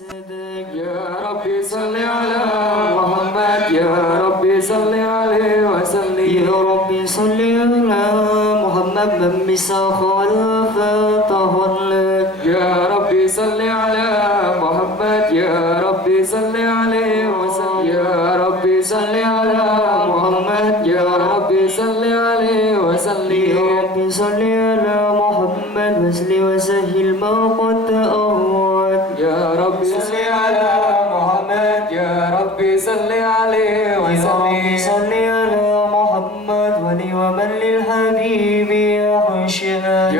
يا ربي صل على محمد يا ربي صل عليه وسلم يا ربي صل على محمد من مسخ الفتح لك يا ربي صل على محمد يا ربي صل عليه وسلم يا ربي صل على محمد يا ربي صل عليه وسلم يا ربي صل على محمد وسل وسهل ما قد تأهوت يا ربي صل على محمد يا ربي صل عليه يا وسلم ربي صل على محمد ولي ومن للحبيب يحشى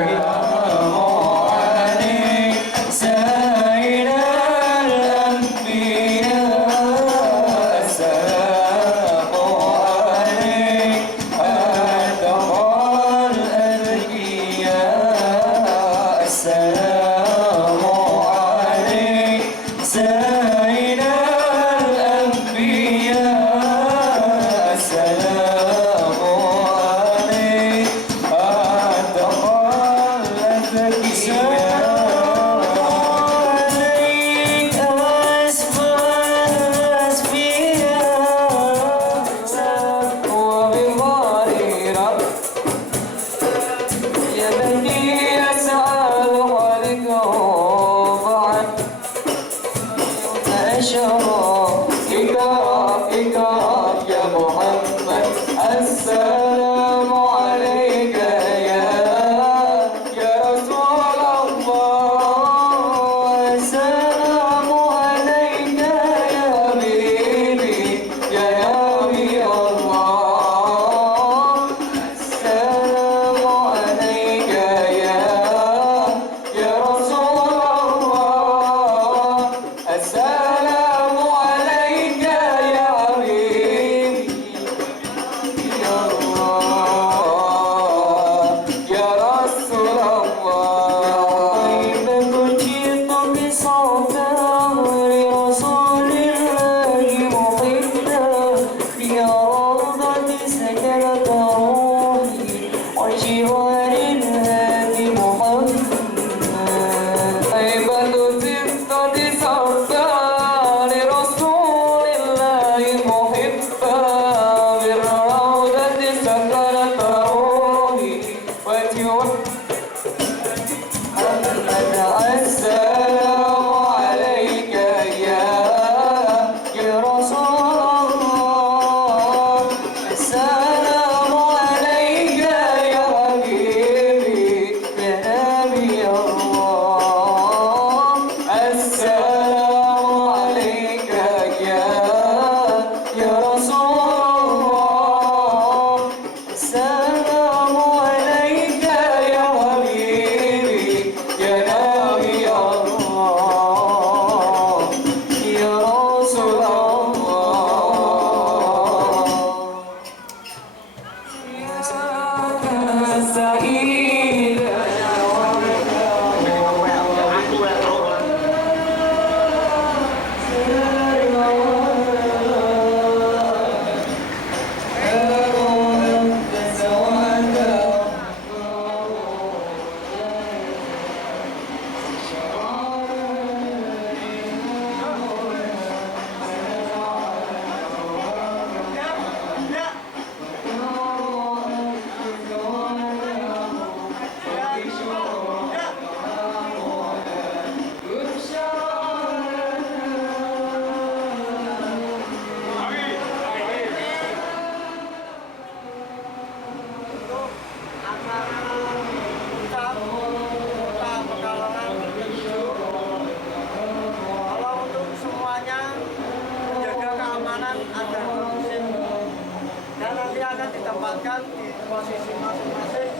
ditempatkan di posisi masing-masing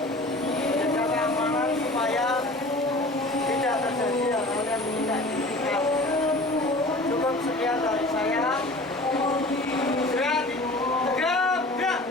jaga keamanan supaya tidak terjadi hal-hal yang tidak diinginkan. Cukup sekian dari saya. Gerak, gerak, gerak.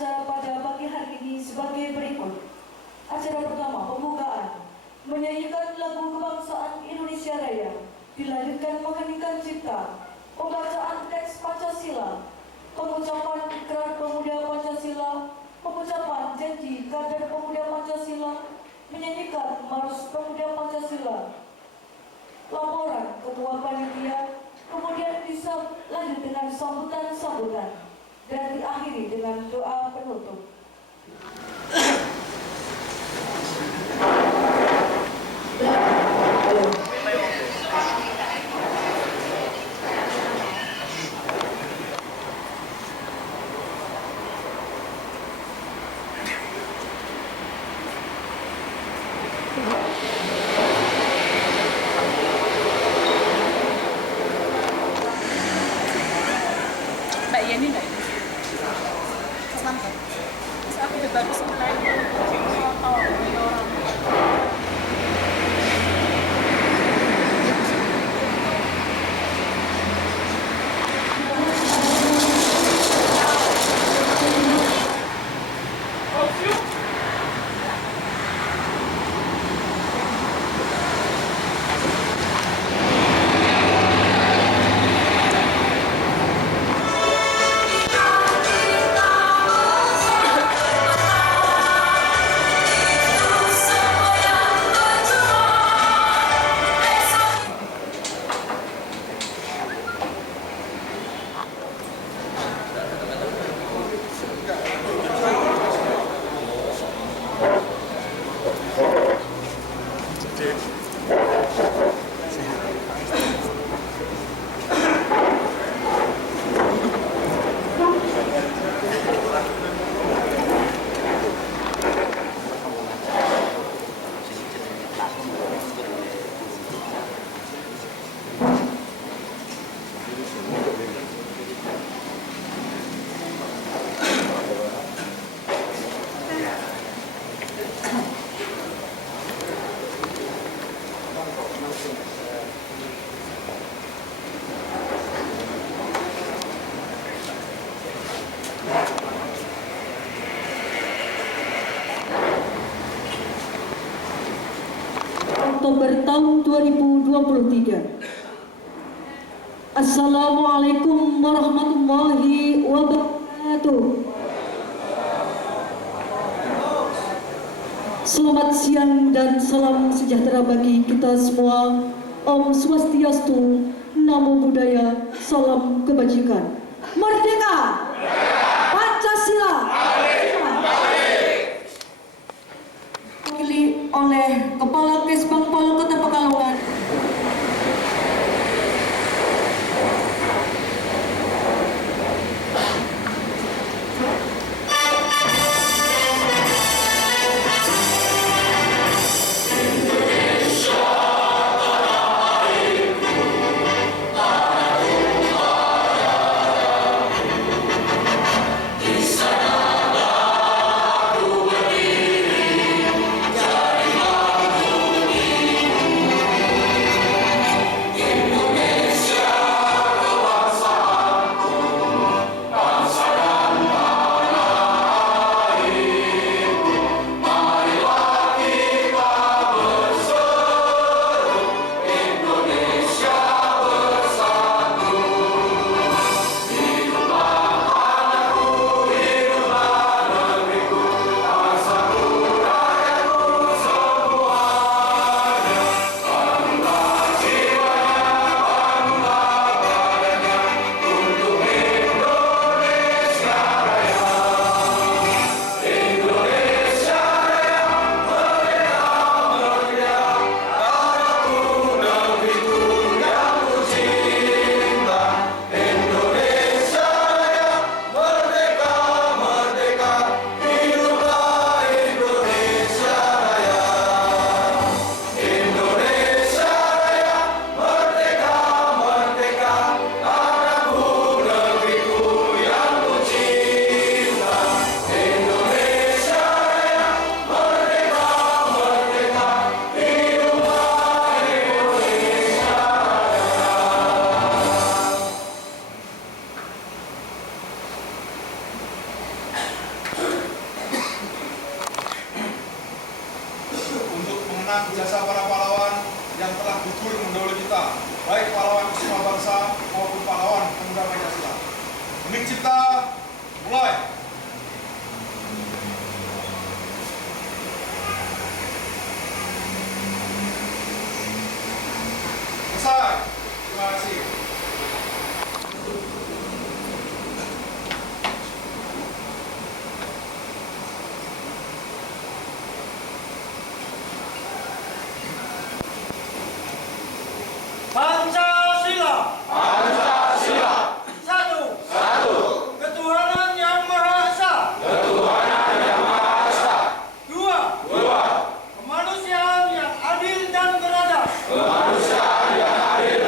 acara pada pagi hari ini sebagai berikut. Acara pertama, pembukaan, menyanyikan lagu kebangsaan Indonesia Raya, dilanjutkan mengheningkan cipta, pembacaan teks Pancasila, pengucapan ikrar pemuda Pancasila, pengucapan janji kader pemuda Pancasila, menyanyikan Mars Pemuda Pancasila, laporan ketua panitia, kemudian lanjut dengan sambutan-sambutan, dan diakhiri dengan doa penutup. Mbak Yeni nggak ini? Sampai. Terus aku udah baru selesai foto orang. Oktober tahun 2023. Assalamualaikum warahmatullahi wabarakatuh. Selamat siang dan salam sejahtera bagi kita semua. Om Swastiastu, Namo Buddhaya, salam kebajikan. Merdeka! Pancasila! Diwakili oleh Kepala Kesbangpol Kota Pekalongan. baik pahlawan semua bangsa maupun pahlawan pemuda Pancasila. Hening cipta, mulai. Selesai. Terima kasih. Pancasila. Pancasila. Satu. Satu. Ketuhanan Yang Maha Esa. Ketuhanan Yang Maha Esa. Dua. Dua. Kemanusiaan yang adil dan beradab. Kemanusiaan yang adil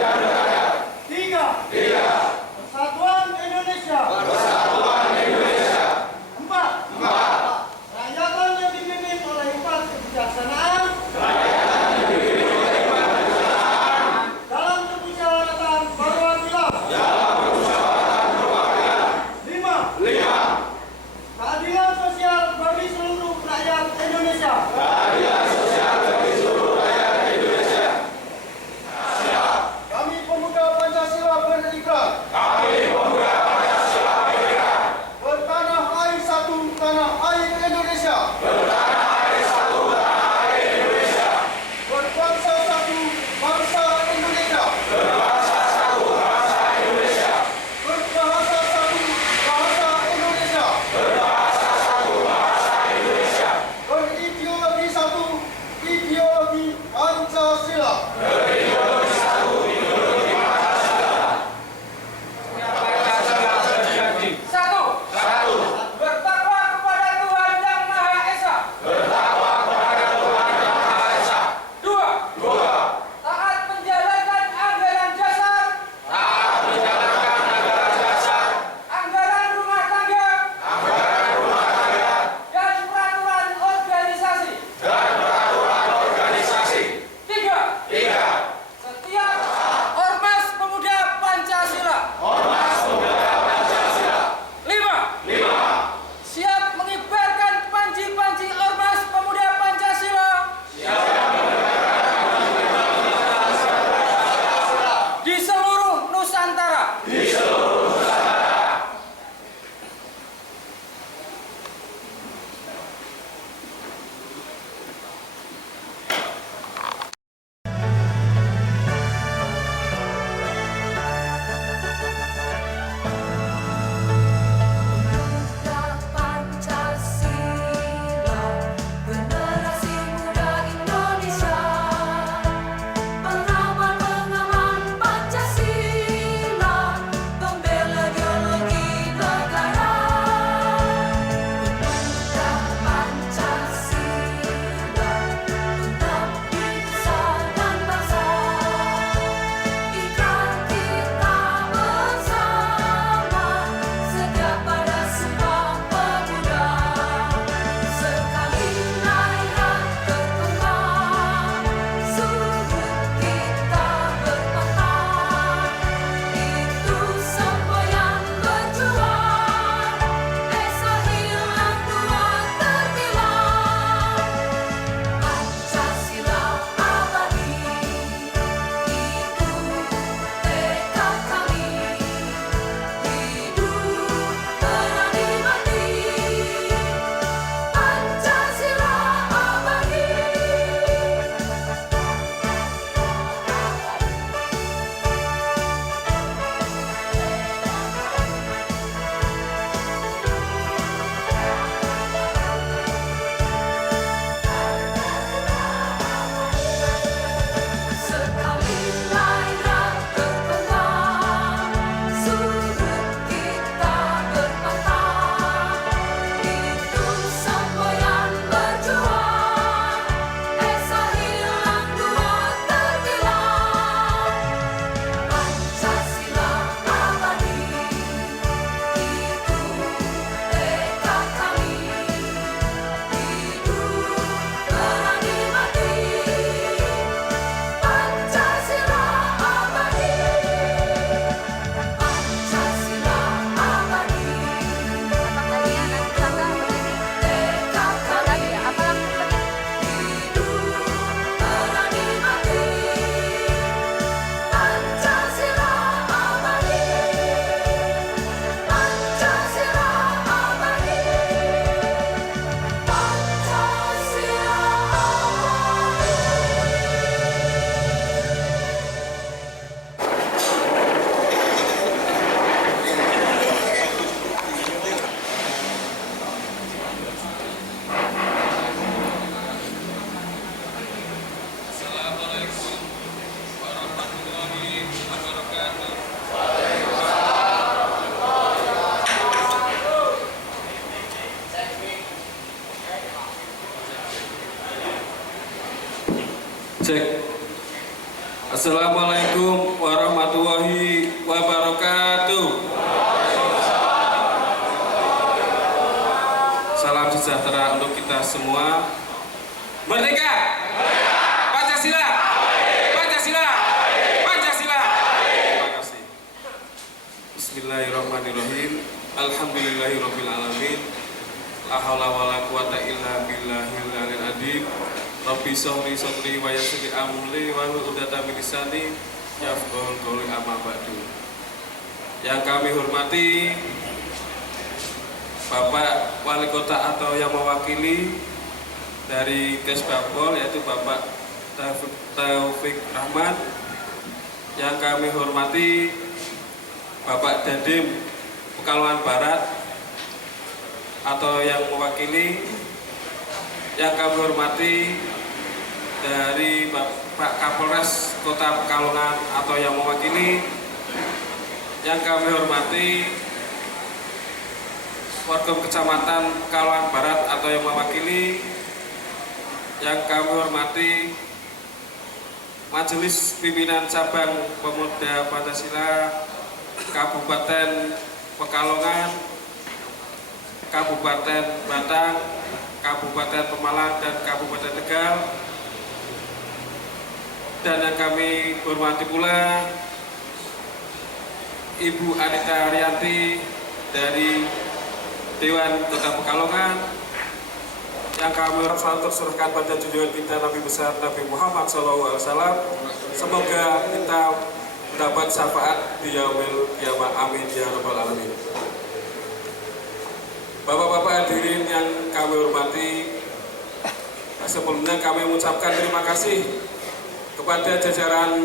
Cek. Assalamualaikum warahmatullahi wabarakatuh. Salam sejahtera untuk kita semua. Merdeka! Pancasila! Pancasila! Pancasila! Terima kasih. Bismillahirrahmanirrahim. Alhamdulillahirabbil alamin. La haula wala quwata illa billahil aliyil azim. Rabbi sholli sadri wa yassir amri wa hlul 'uqdatam min lisani yafqahu qawli amma ba'du. Yang kami hormati Bapak Wali Kota atau yang mewakili dari Kesbangpol yaitu Bapak Taufik Rahman. Yang kami hormati Bapak Dandim Pekalongan Barat atau yang mewakili. Yang kami hormati dari Pak Kapolres Kota Pekalongan atau yang mewakili. Yang kami hormati warga Kecamatan Pekalongan Barat atau yang mewakili. Yang kami hormati Majelis Pimpinan Cabang Pemuda Pancasila Kabupaten Pekalongan, Kabupaten Batang, Kabupaten Pemalang, dan Kabupaten Tegal. Dan yang kami hormati pula Ibu Anita Arianti dari Dewan Kota Pekalongan. Yang kami selalu terserahkan pada junjungan kita Nabi besar Nabi Muhammad SAW. Semoga kita mendapat syafaat di yaumil qiyamah. Amin ya rabbal alamin. Bapak-bapak hadirin yang kami hormati, sebelumnya kami mengucapkan terima kasih kepada jajaran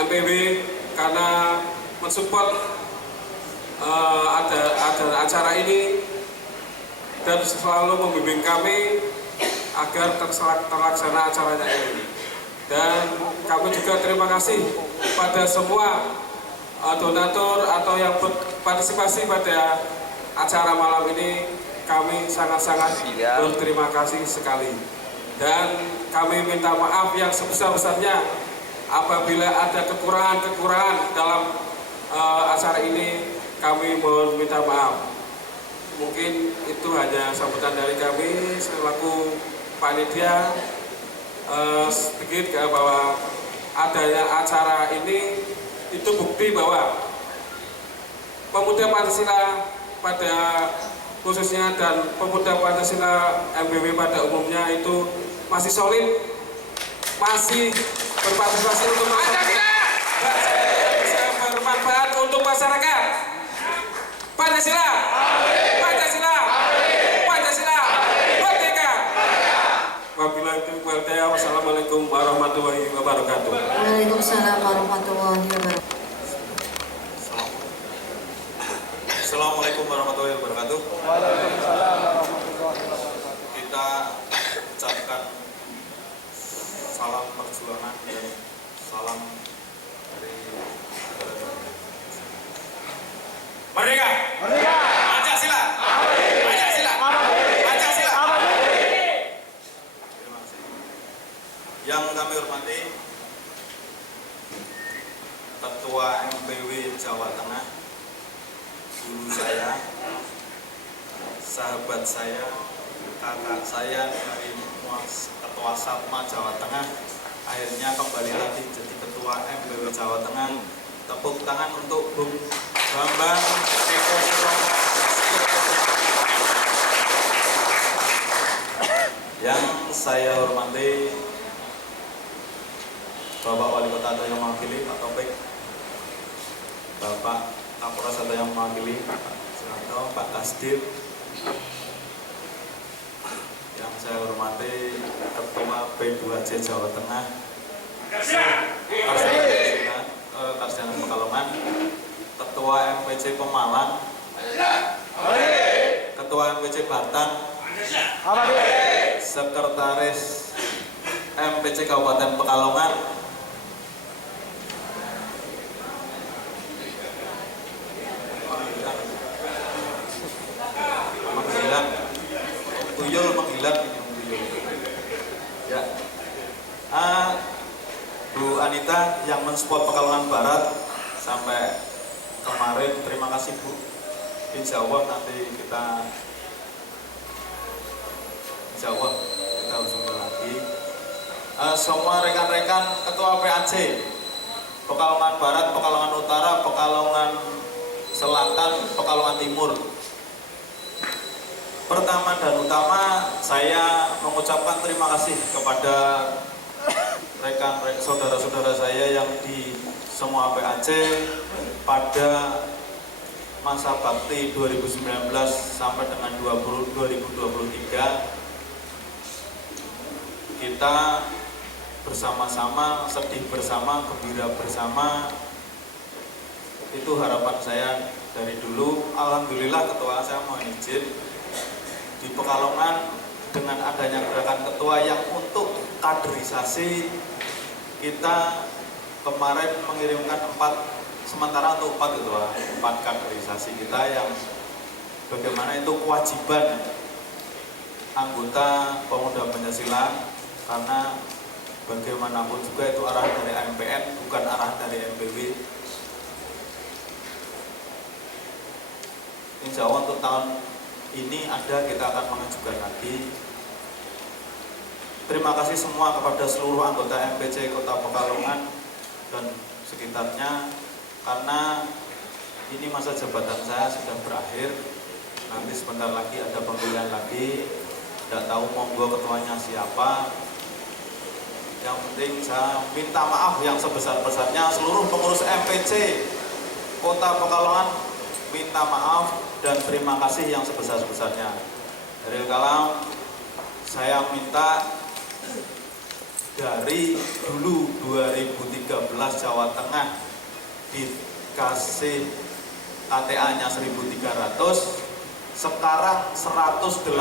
MPW karena mensupport ada acara ini dan selalu membimbing kami agar terlaksana acaranya ini. Dan kami juga terima kasih pada semua donatur atau yang berpartisipasi pada acara malam ini. Kami sangat-sangat berterima kasih sekali. Dan kami minta maaf yang sebesar-besarnya apabila ada kekurangan-kekurangan dalam acara ini. Kami mohon minta maaf. Mungkin itu hanya sambutan dari kami selaku panitia. Sedikit bahwa adanya acara ini itu bukti bahwa pemuda Pancasila pada khususnya dan pemuda Pancasila MBW pada umumnya itu masih solid, masih berpartisipasi untuk masyarakat, bisa bermanfaat untuk masyarakat. Pancasila, Pancasila, Pancasila, merdeka. Wabillahi taufiq. Wassalamualaikum warahmatullahi wabarakatuh. Waalaikumsalam warahmatullahi wabarakatuh. Assalamualaikum warahmatullahi wabarakatuh. Kita ucapkan salam perjuangan dan salam dari merdeka. Merdeka. Pancasila. Pancasila. Pancasila. Terima kasih. Yang kami hormati Ketua MPW Jawa Tengah, guru saya, sahabat saya, kakak saya dari Ketua Satma Jawa Tengah, akhirnya kembali lagi jadi Ketua MPW Jawa Tengah. Tepuk tangan untuk Bung Bambang Eko Surono. Yang saya hormati Bapak Wali Kota atau yang mewakili Pak Taufik, Bapak Kapolres atau yang mewakili Pak Suranto, Pak Kasdir. Yang saya hormati Ketua P2C Jawa Tengah, Karsdiana Pekalongan, Ketua MPC Pemalang, Ketua MPC Batang, Sekretaris MPC Kabupaten Pekalongan, Tuyul menghilang ini ya. mensupport Pekalongan Barat sampai kemarin. Terima kasih Bu. Insya Allah nanti kita harus lagi. Semua rekan-rekan Ketua PAC Pekalongan Barat, Pekalongan Utara, Pekalongan Selatan, Pekalongan Timur. Pertama dan utama saya mengucapkan terima kasih kepada rekan-rekan saudara-saudara saya yang di semua PAC pada masa bakti 2019 sampai dengan 2023 kita bersama-sama, sedih bersama, gembira bersama. Itu harapan saya dari dulu. Alhamdulillah ketua saya mohon izin di Pekalongan dengan adanya gerakan ketua yang untuk kaderisasi, kita kemarin mengirimkan 4 kaderisasi kita yang bagaimana itu kewajiban anggota pemuda Pancasila, karena bagaimanapun juga itu arah dari AMPN, bukan arah dari MPW. Insya Allah untuk tahun ini kita akan mengajukan lagi. Terima kasih semua kepada seluruh anggota MPC Kota Pekalongan dan sekitarnya, karena ini masa jabatan saya sudah berakhir. Nanti sebentar lagi ada pemilihan lagi, tidak tahu monggo ketuanya siapa. Yang penting saya minta maaf yang sebesar-besarnya seluruh pengurus MPC Kota Pekalongan, minta maaf dan terima kasih yang sebesar-besarnya. Dari kalam saya minta dari dulu 2013 Jawa Tengah dikasih KTA-nya 1.300, sekarang 180.000.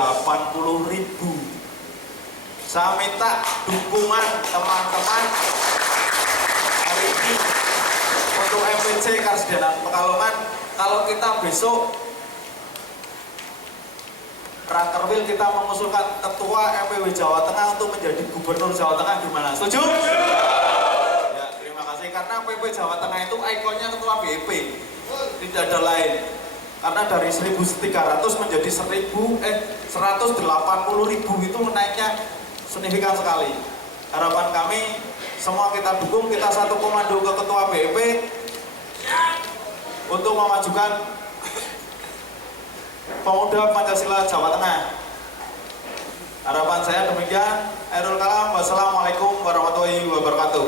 Saya minta dukungan teman-teman hari ini untuk MPC Karsidenan Pekalongan. Kalau kita besok Rakerwil kita mengusulkan ketua MPW Jawa Tengah untuk menjadi gubernur Jawa Tengah, gimana? Setuju? Ya, terima kasih. Karena MPW Jawa Tengah itu ikonnya ketua BIP, tidak ada lain. Karena dari 1.300 menjadi 180.000 itu naiknya signifikan sekali. Harapan kami semua kita dukung, kita satu komando ke ketua BIP untuk memajukan pemuda Pancasila Jawa Tengah. Harapan saya demikian. Akhirul kalam, wassalamualaikum warahmatullahi wabarakatuh.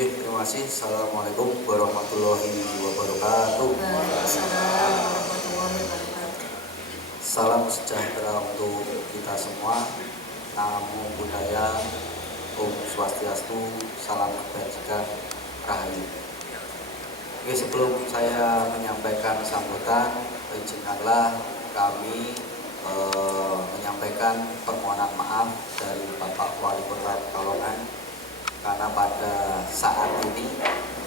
Terima kasih. Assalamualaikum warahmatullahi wabarakatuh. Salam sejahtera untuk kita semua. Namo Buddhaya, Om Swastiastu, salam kebajikan, rahayu. Oke, sebelum saya menyampaikan sambutan, izinkanlah kami menyampaikan permohonan maaf dari Bapak Wali Kota Pekalongan, karena pada saat ini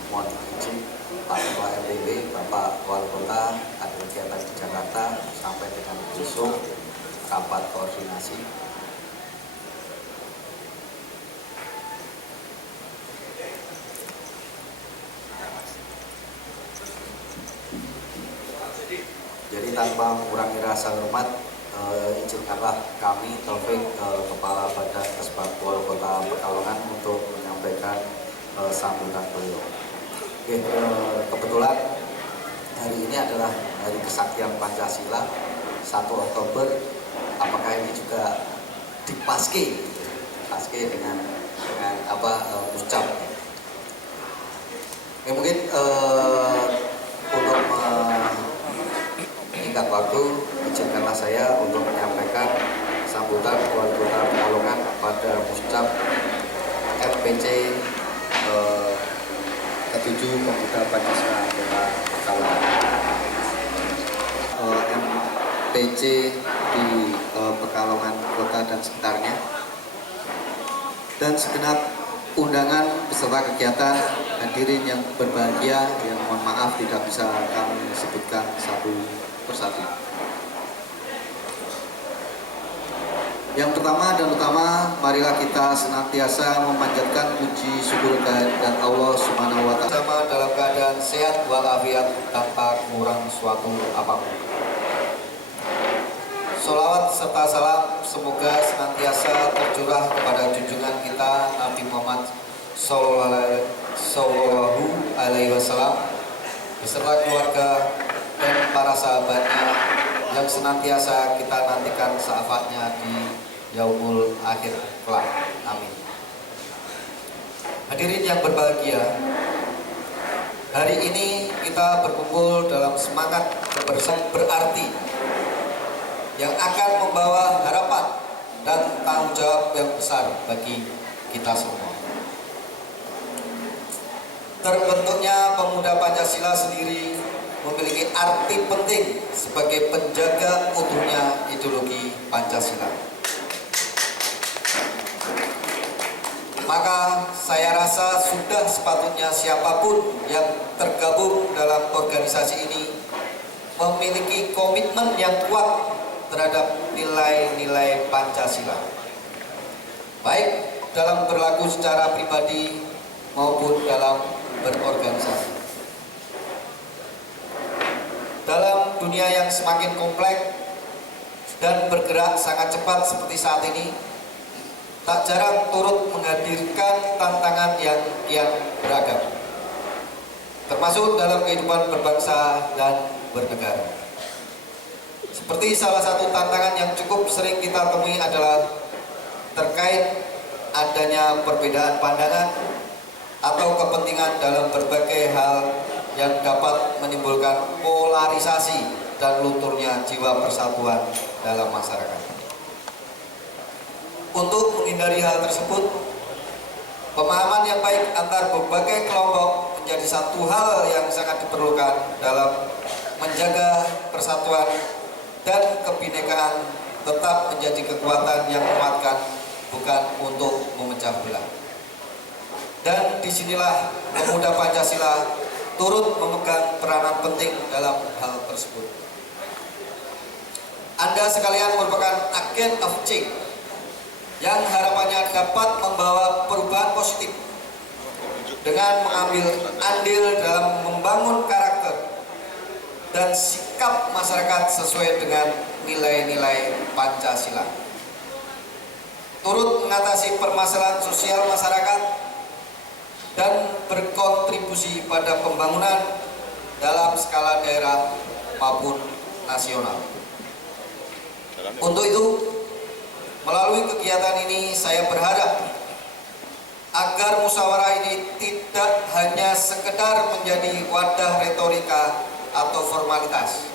mohon izin Pak Ketua MPW, Bapak Wali Kota ada kegiatan di Jakarta sampai dengan besok rapat koordinasi. Jadi tanpa mengurangi rasa hormat, izinkanlah kami Taufik, Kepala Badan Kesbag Wali Kota Pekalongan, untuk menyampaikan sambutan beliau. Oke, kebetulan hari ini adalah Hari Kesaktian Pancasila 1 Oktober. Apakah ini juga dipaske dengan ucap. Oke, mungkin untuk menyingkat waktu, izinkanlah saya untuk menyampaikan sambutan Wali Kota Pekalongan pada Muscap MPC ke-7 Pemuda Pancasila Kota Pekalongan. MPC di Pekalongan Kota dan sekitarnya, dan segenap undangan beserta kegiatan, hadirin yang berbahagia, yang mohon maaf tidak bisa kami sebutkan satu persatu. Yang pertama dan utama, marilah kita senantiasa memanjatkan puji syukur kehadirat Allah Subhanahu wa Ta'ala sama dalam keadaan sehat walafiat tanpa kurang suatu apapun. Sholawat serta salam semoga senantiasa tercurah kepada junjungan kita Nabi Muhammad Sallallahu Alaihi Wasallam beserta keluarga dan para sahabatnya yang senantiasa kita nantikan syafaatnya di yaumul akhir kelak. Amin. Hadirin yang berbahagia, hari ini kita berkumpul dalam semangat kebersamaan berarti yang akan membawa harapan dan tanggung jawab yang besar bagi kita semua. Terbentuknya Pemuda Pancasila sendiri memiliki arti penting sebagai penjaga utuhnya ideologi Pancasila. Maka saya rasa sudah sepatutnya siapapun yang tergabung dalam organisasi ini memiliki komitmen yang kuat terhadap nilai-nilai Pancasila, baik dalam berlaku secara pribadi maupun dalam berorganisasi. Dalam dunia yang semakin kompleks dan bergerak sangat cepat seperti saat ini, tak jarang turut menghadirkan tantangan yang kian beragam, termasuk dalam kehidupan berbangsa dan bernegara. Seperti salah satu tantangan yang cukup sering kita temui adalah terkait adanya perbedaan pandangan atau kepentingan dalam berbagai hal yang dapat menimbulkan polarisasi dan lunturnya jiwa persatuan dalam masyarakat. Untuk menghindari hal tersebut, pemahaman yang baik antar berbagai kelompok menjadi satu hal yang sangat diperlukan dalam menjaga persatuan dan kebinekaan tetap menjadi kekuatan yang menguatkan, bukan untuk memecah belah. Dan disinilah Pemuda Pancasila turut memegang peranan penting dalam hal tersebut. Anda sekalian merupakan agen of change yang harapannya dapat membawa perubahan positif dengan mengambil andil dalam membangun karakter dan sikap masyarakat sesuai dengan nilai-nilai Pancasila. Turut mengatasi permasalahan sosial masyarakat dan berkontribusi pada pembangunan dalam skala daerah maupun nasional. Untuk itu, melalui kegiatan ini saya berharap agar musyawarah ini tidak hanya sekedar menjadi wadah retorika atau formalitas,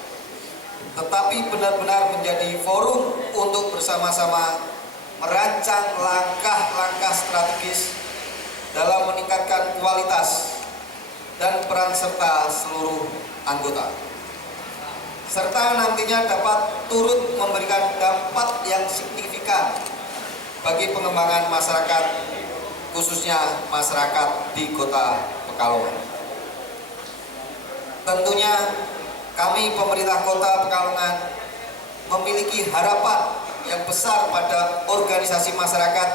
tetapi benar-benar menjadi forum untuk bersama-sama merancang langkah-langkah strategis dalam meningkatkan kualitas dan peran serta seluruh anggota, serta nantinya dapat turut memberikan dampak yang signifikan bagi pengembangan masyarakat, khususnya masyarakat di Kota Pekalongan. Tentunya kami pemerintah Kota Pekalongan memiliki harapan yang besar pada organisasi masyarakat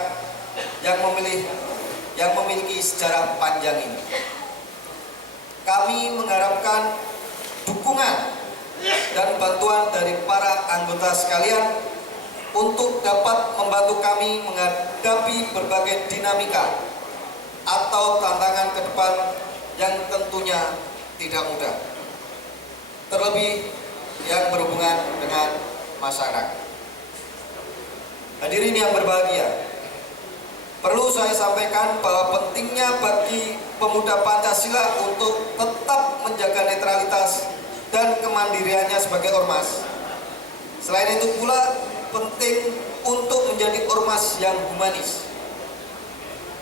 yang memiliki sejarah panjang ini. Kami mengharapkan dukungan dan bantuan dari para anggota sekalian untuk dapat membantu kami menghadapi berbagai dinamika atau tantangan ke depan yang tentunya tidak mudah, terlebih yang berhubungan dengan masyarakat. Hadirin yang berbahagia, perlu saya sampaikan bahwa pentingnya bagi pemuda Pancasila untuk tetap menjaga netralitas dan kemandiriannya sebagai ormas. Selain itu pula penting untuk menjadi ormas yang humanis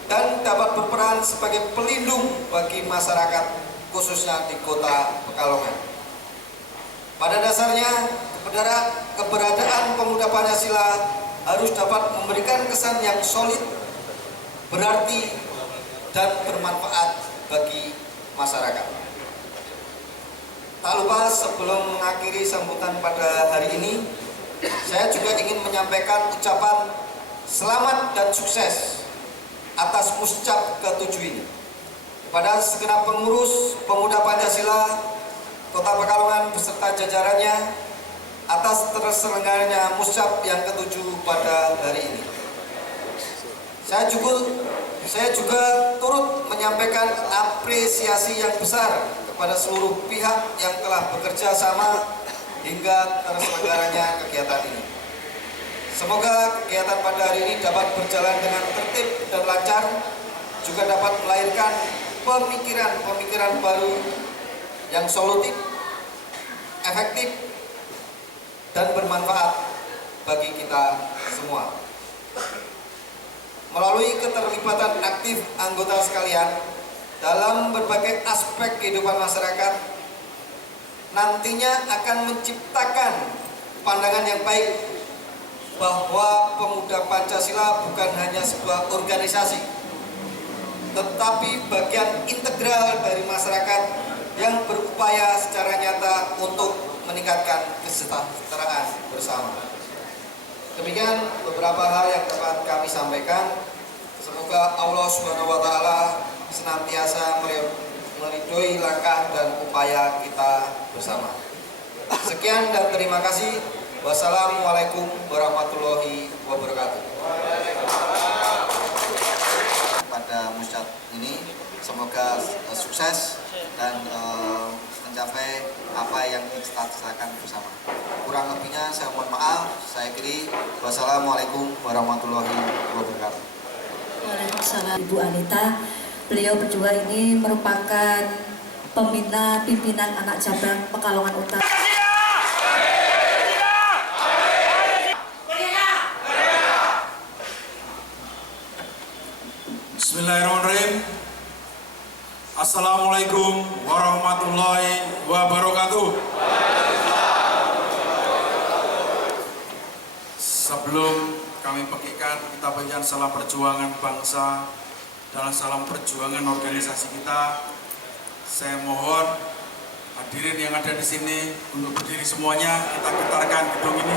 dan dapat berperan sebagai pelindung bagi masyarakat, khususnya di Kota Pekalongan. Pada dasarnya, keberadaan pemuda Pancasila harus dapat memberikan kesan yang solid, berarti dan bermanfaat bagi masyarakat. Tak lupa sebelum mengakhiri sambutan pada hari ini, saya juga ingin menyampaikan ucapan selamat dan sukses atas Muscap ke-7 ini kepada segenap pengurus Pemuda Pancasila Kota Pekalongan beserta jajarannya atas terselenggaranya Muscap yang ke-7 pada hari ini. Saya juga turut menyampaikan apresiasi yang besar kepada seluruh pihak yang telah bekerja sama hingga terselenggaranya kegiatan ini. Semoga kegiatan pada hari ini dapat berjalan dengan tertib dan lancar, juga dapat melahirkan pemikiran-pemikiran baru yang solutif, efektif, dan bermanfaat bagi kita semua. Melalui keterlibatan aktif anggota sekalian dalam berbagai aspek kehidupan masyarakat, nantinya akan menciptakan pandangan yang baik bahwa Pemuda Pancasila bukan hanya sebuah organisasi, tetapi bagian integral dari masyarakat yang berupaya secara nyata untuk meningkatkan kesejahteraan bersama. Demikian beberapa hal yang dapat kami sampaikan. Semoga Allah Subhanahu wa Ta'ala senantiasa meridhoi langkah dan upaya kita bersama. Sekian dan terima kasih. Wassalamualaikum warahmatullahi wabarakatuh. Pada Muscap ini semoga sukses dan mencapai apa yang dicita-citakan bersama. Kurang lebihnya saya mohon maaf. Saya akhiri. Wassalamualaikum warahmatullahi wabarakatuh. Waalaikumsalam. Ibu Anita, beliau berdua ini merupakan pembina pimpinan anak cabang Pekalongan Utara. Bismillahirrahmanirrahim. Assalamualaikum warahmatullahi wabarakatuh. Sebelum kami bagikan kita bagian salam perjuangan bangsa dan salam perjuangan organisasi kita, saya mohon hadirin yang ada di sini untuk berdiri semuanya, kita getarkan gedung ini.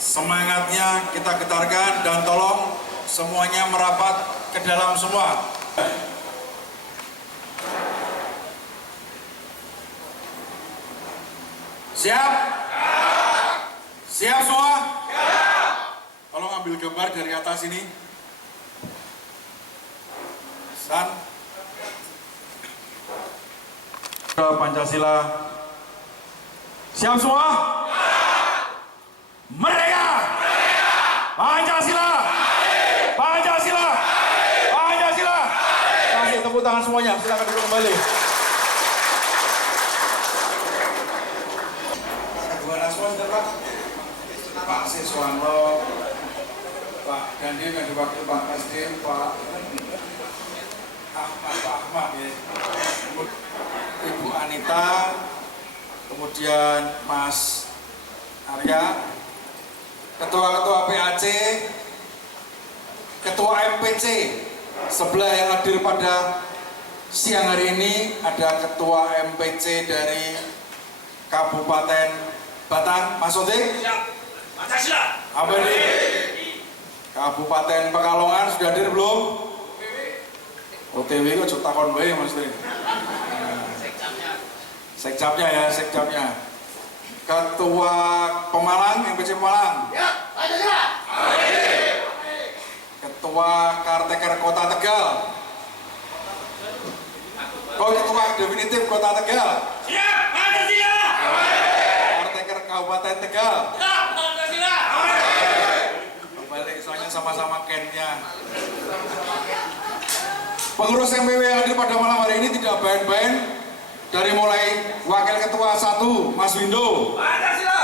Semangatnya kita getarkan dan tolong semuanya merapat ke dalam semua. Siap? Siap semua? Tolong ambil gambar dari atas ini. San. Pancasila. Siap semua? Merdeka! Pancasila! Pancasila! Pancasila! Kasih tepuk tangan semuanya, silakan duduk kembali. Dua Naswan, Pak. Pak Siswanto, Pak Dandim yang diwakili Pak Kasdim, Pak Ahmad ya. Ibu Anita, kemudian Mas Arya, Ketua-ketua PAC, Ketua MPC, sebelah yang hadir pada siang hari ini ada Ketua MPC dari Kabupaten Batang, Mas Otik. Pancasila. Apa ini? Kabupaten Pekalongan sudah hadir belum? OTW kok takon bae Mas Otik. Sekjapnya ya, sekjapnya. Ketua Pemalang, MPC Pemalang. Ya, Pancasila. Ketua Karteker Kota Tegal. Ketua definitif Kota Tegal. Siap, Pancasila. Karteker Kabupaten Tegal. Siap, Pancasila. Balik soalnya sama-sama Ken-nya. Pengurus MPW yang hadir pada malam hari ini tidak bain-bain. Dari mulai Wakil Ketua 1, Mas Windo. Pancasila.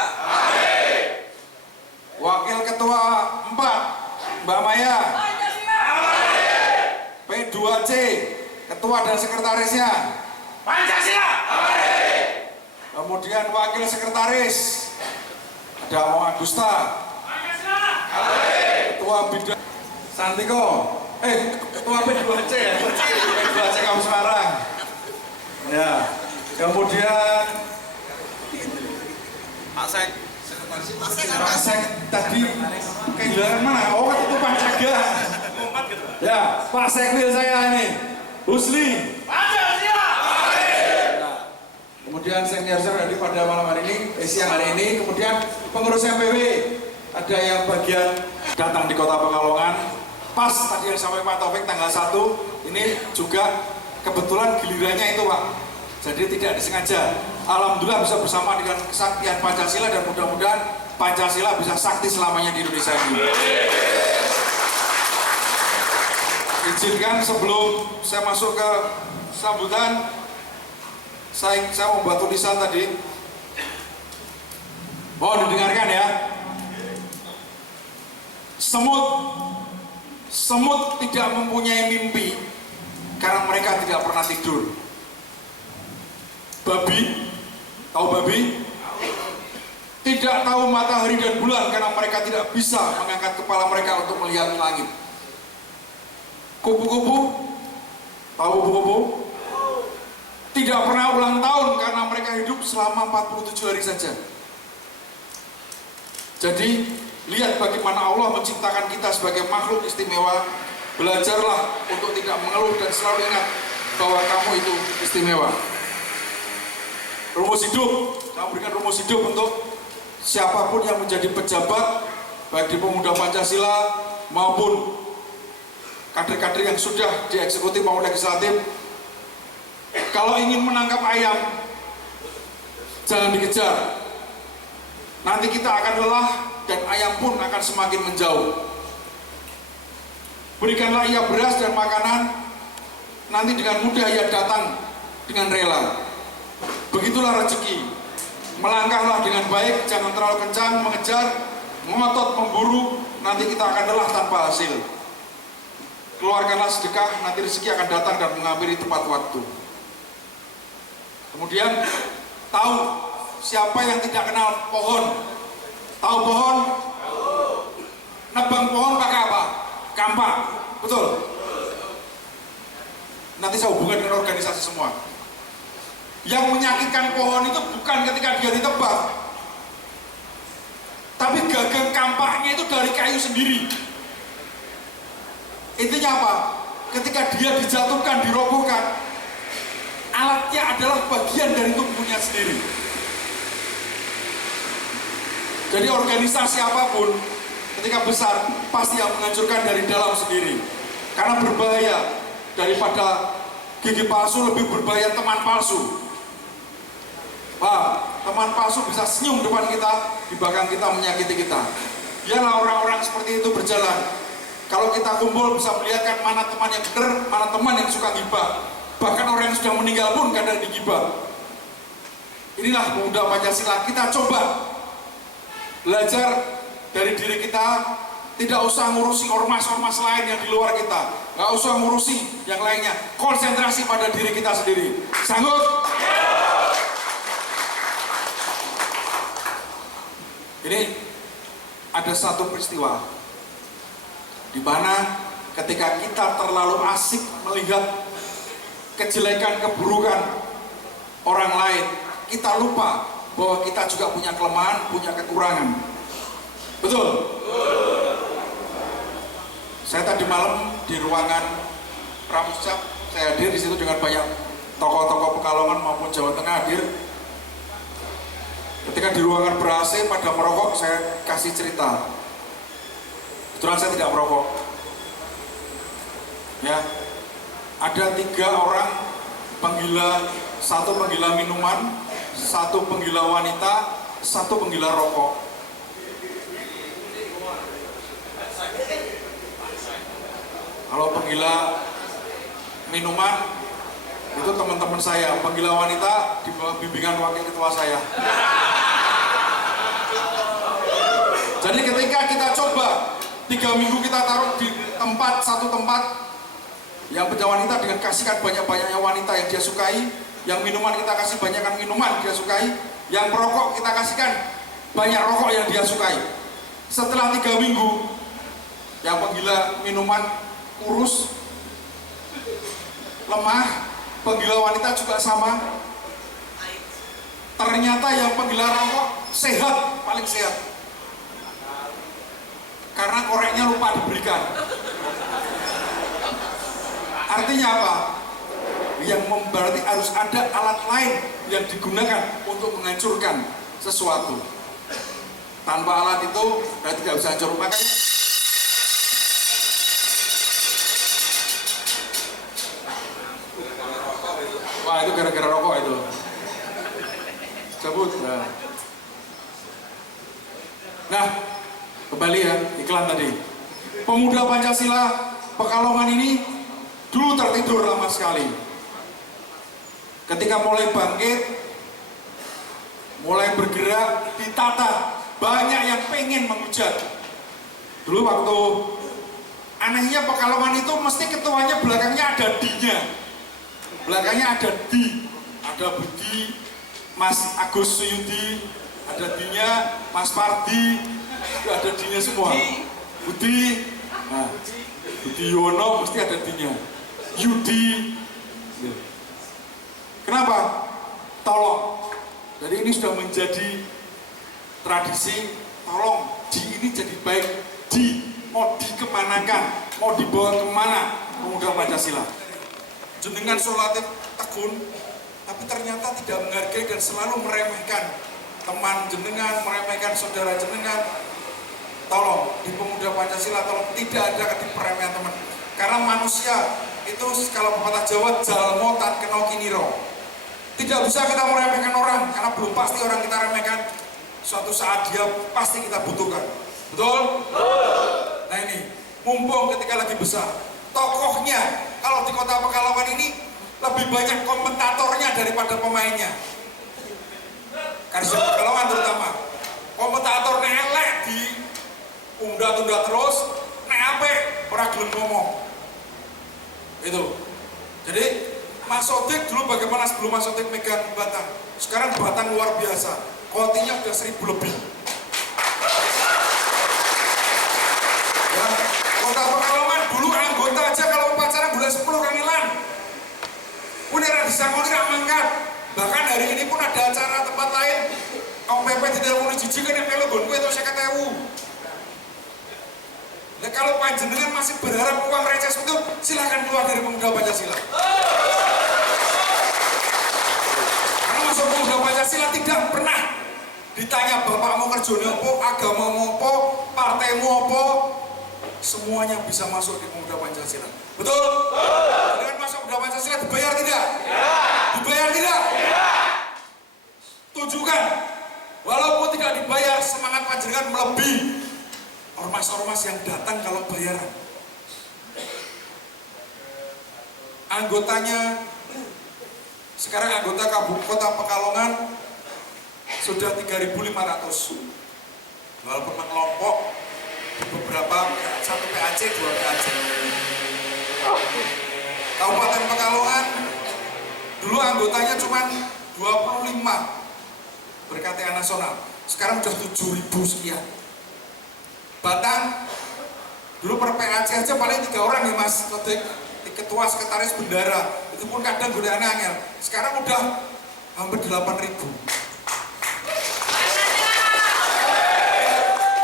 Wakil Ketua 4, Mbak Maya. Pancasila. P2C, Ketua dan Sekretarisnya. Pancasila. Kemudian Wakil Sekretaris, ada Mo Agusta. Pancasila. Ketua Bidang Santiko. Ketua P2C ya, P2C kamu Semarang. Ya, kemudian Pak Sek tadi kehilangan mana? Oh, itu Pak Jaga. Ya, Pak Sekmil saya ini, Husli. Kemudian senior dari pada malam hari ini, siang hari ini, kemudian pengurus MPW, ada yang bagian datang di Kota Pekalongan, pas tadi yang sampai Pak Taufik tanggal 1, ini juga kebetulan gilirannya itu Pak, jadi tidak disengaja. Alhamdulillah bisa bersama dengan kesaktian Pancasila dan mudah-mudahan Pancasila bisa sakti selamanya di Indonesia ini. Izinkan sebelum saya masuk ke sambutan, saya membuat tulisan tadi, mohon didengarkan ya. Semut tidak mempunyai mimpi karena mereka tidak pernah tidur. Babi, tahu babi? Tidak tahu matahari dan bulan karena mereka tidak bisa mengangkat kepala mereka untuk melihat langit. Kupu-kupu, tahu kupu-kupu? Tidak pernah ulang tahun karena mereka hidup selama 47 hari saja. Jadi, lihat bagaimana Allah menciptakan kita sebagai makhluk istimewa. Belajarlah untuk tidak mengeluh dan selalu ingat bahwa kamu itu istimewa. Rumus hidup, saya berikan rumus hidup untuk siapapun yang menjadi pejabat, baik di Pemuda Pancasila maupun kader-kader yang sudah di eksekutif maupun legislatif. Kalau ingin menangkap ayam, jangan dikejar. Nanti kita akan lelah dan ayam pun akan semakin menjauh. Berikanlah ia beras dan makanan, nanti dengan mudah ia datang dengan rela. Begitulah rezeki. Melangkahlah dengan baik, jangan terlalu kencang mengejar, ngotot memburu, nanti kita akan lelah tanpa hasil. Keluarkanlah sedekah, nanti rezeki akan datang dan menghampiri tepat waktu. Kemudian tahu siapa yang tidak kenal pohon. Tahu pohon? Nebang pohon pakai apa? Kampak, betul? Nanti saya hubungkan dengan organisasi semua. Yang menyakitkan pohon itu bukan ketika dia ditebang, tapi gagang kampaknya itu dari kayu sendiri. Intinya apa? Ketika dia dijatuhkan, dirobohkan, alatnya adalah bagian dari tubuhnya sendiri. Jadi organisasi apapun ketika besar pasti yang menghancurkan dari dalam sendiri. Karena berbahaya, daripada gigi palsu lebih berbahaya teman palsu. Teman palsu bisa senyum depan kita, di belakang kita menyakiti kita. Biarlah orang-orang seperti itu berjalan. Kalau kita kumpul bisa melihatkan mana teman yang benar, mana teman yang suka gibah. Bahkan orang yang sudah meninggal pun kadang digibah. Inilah Pemuda Pancasila. Kita coba belajar dari diri kita, tidak usah ngurusi ormas-ormas lain yang di luar kita, nggak usah ngurusi yang lainnya, konsentrasi pada diri kita sendiri. Sanggup? Ini ada satu peristiwa di mana ketika kita terlalu asik melihat kejelekan, keburukan orang lain, kita lupa bahwa kita juga punya kelemahan, punya kekurangan. Betul? Saya tadi malam di ruangan Pramuska, saya hadir di situ dengan banyak tokoh-tokoh Pekalongan maupun Jawa Tengah hadir. Ketika di ruangan ber-AC pada merokok, saya kasih cerita. Kebetulan saya tidak merokok. Ya, ada 3 orang penggila, 1 penggila minuman, 1 penggila wanita, 1 penggila rokok. Kalau penggila minuman itu teman-teman saya, penggila wanita di bawah bimbingan wakil ketua saya. Jadi ketika kita coba 3 minggu kita taruh di satu tempat yang punya wanita dengan kasihkan banyak-banyaknya wanita yang dia sukai, yang minuman kita kasih banyakkan minuman dia sukai, yang perokok kita kasihkan banyak rokok yang dia sukai. Setelah 3 minggu, yang penggila minuman kurus, lemah, penggila wanita juga sama. Ternyata yang penggila rokok sehat, paling sehat. Karena koreknya lupa diberikan. Artinya apa? Yang berarti harus ada alat lain yang digunakan untuk menghancurkan sesuatu. Tanpa alat itu berarti tidak bisa hancur. Makanya wah, itu gara-gara rokok itu. Cabut. Nah, kembali ya iklan tadi. Pemuda Pancasila Pekalongan ini dulu tertidur lama sekali. Ketika mulai bangkit, mulai bergerak, ditata, banyak yang pengen menghujat. Dulu waktu anehnya Pekalongan itu mesti ketuanya belakangnya ada D-nya. Belakangnya ada D, ada Budi, Mas Agus Suyudi, ada D-nya Mas Pardi, ada D-nya semua. Budi, nah, Budi Yono mesti ada D-nya. Yudi. Kenapa? Tolong. Jadi ini sudah menjadi tradisi. Tolong, D ini jadi baik. D mau dikemanakan, mau dibawa kemana pemuda Pancasila. Jenengan solatif tekun, tapi ternyata tidak menghargai dan selalu meremehkan teman jenengan, meremehkan saudara jenengan. Tolong, di pemuda Pancasila tolong tidak ada diperemehan teman. Karena manusia itu kalau pepatah Jawa jalmo tan kena kiniro. Tidak bisa kita meremehkan orang karena belum pasti orang kita remehkan suatu saat dia pasti kita butuhkan. Betul? Nah ini, mumpung ketika lagi besar, tokohnya kalau di kota Pekalongan ini lebih banyak komentatornya daripada pemainnya. Karena Pekalongan terutama, komentator elek di tunda-tunda terus, nek ape ora gelem ngomong. Itu. Jadi Mas Sodik dulu bagaimana sebelum Mas Sodik megang Batang? Sekarang Batang luar biasa, kotinya udah 1000 lebih. Ya, kota Pekalongan dulu anggota aja kalau upacara bulan 10 kangelan. Punira disangoni rak mangkat. Bahkan hari ini pun ada acara tempat lain. Kau PP ditelepon jiji kan yang melu gonku itu 50.000. Nah, kalau panjenengan masih berharap uang receh itu, silahkan keluar dari pemuda Pancasila. Karena masuk pemuda Pancasila tidak pernah ditanya bapakmu kerjanya apa, agamamu apa, partaimu apa, semuanya bisa masuk di pemuda Pancasila. Betul? Dengan masuk pemuda Pancasila dibayar tidak? Ya. Dibayar tidak? Ya. Tunjukkan, walaupun tidak dibayar, semangat panjenengan melebihi ormas-ormas yang datang kalau bayaran. Anggotanya sekarang anggota Kabupaten Pekalongan sudah 3.500. Walaupun mengelompok beberapa, satu PAC, 2 PAC. Kabupaten Pekalongan dulu anggotanya cuma 25 ber-KTA nasional. Sekarang sudah 7.000 sekian. Batang dulu per PAC aja paling 3 orang ya Mas Sodik, ketua sekretaris bendara, itu pun kadang godaannya angel. Sekarang udah hampir 8.000.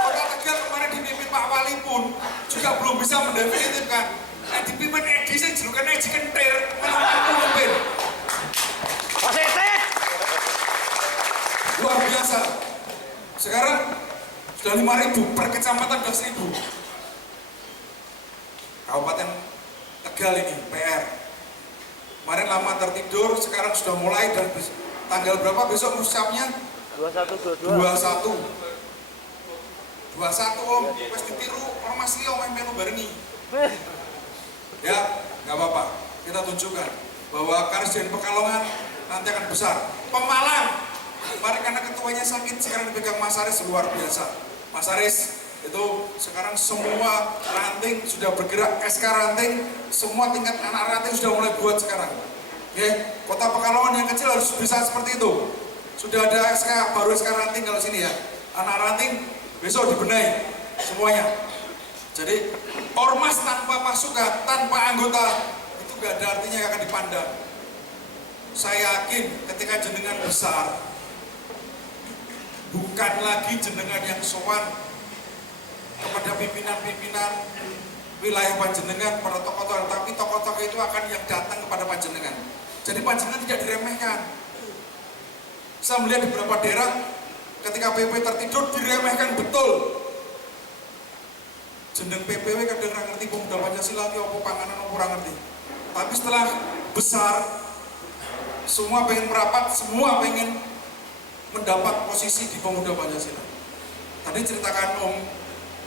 Kota Tegal kemarin dipimpin Pak Wali pun juga belum bisa mendefinitifkan. Dipimpin Edi sih jelukan Edi kentir, pemimpin. Positif. Luar biasa. Sekarang sudah 5.000, per kecamatan sudah 1.000. Kabupaten Tegal ini, PR. Kemarin lama tertidur, sekarang sudah mulai dan tanggal berapa besok musyawarahnya? 21 Om, wes ditiru ormas liya main melu barengi. Ya, nggak apa-apa. Kita tunjukkan bahwa Karisjen Pekalongan nanti akan besar. Pemalang, kemarin karena ketuanya sakit, sekarang dipegang Mas Aris luar biasa. Mas Aris itu sekarang semua ranting sudah bergerak, SK ranting, semua tingkat anak ranting sudah mulai buat sekarang. Oke, kota Pekalongan yang kecil harus bisa seperti itu. Sudah ada SK, baru SK ranting kalau sini ya. Anak ranting besok dibenahi semuanya. Jadi ormas tanpa pasukan, tanpa anggota itu gak ada artinya yang akan dipandang. Saya yakin ketika jenengan besar, bukan lagi jenengan yang sowan kepada pimpinan-pimpinan wilayah panjenengan, para tokoh-tokoh, tapi tokoh-tokoh itu akan yang datang kepada panjenengan. Jadi panjenengan tidak diremehkan. Saya melihat di beberapa daerah ketika PP tertidur diremehkan betul. Jeneng PPW kadang nggak ngerti pemuda Pancasila ki apa panganan apa ora ngerti. Tapi setelah besar semua pengen merapat, semua pengen mendapat posisi di pemuda Pancasila. Tadi ceritakan Om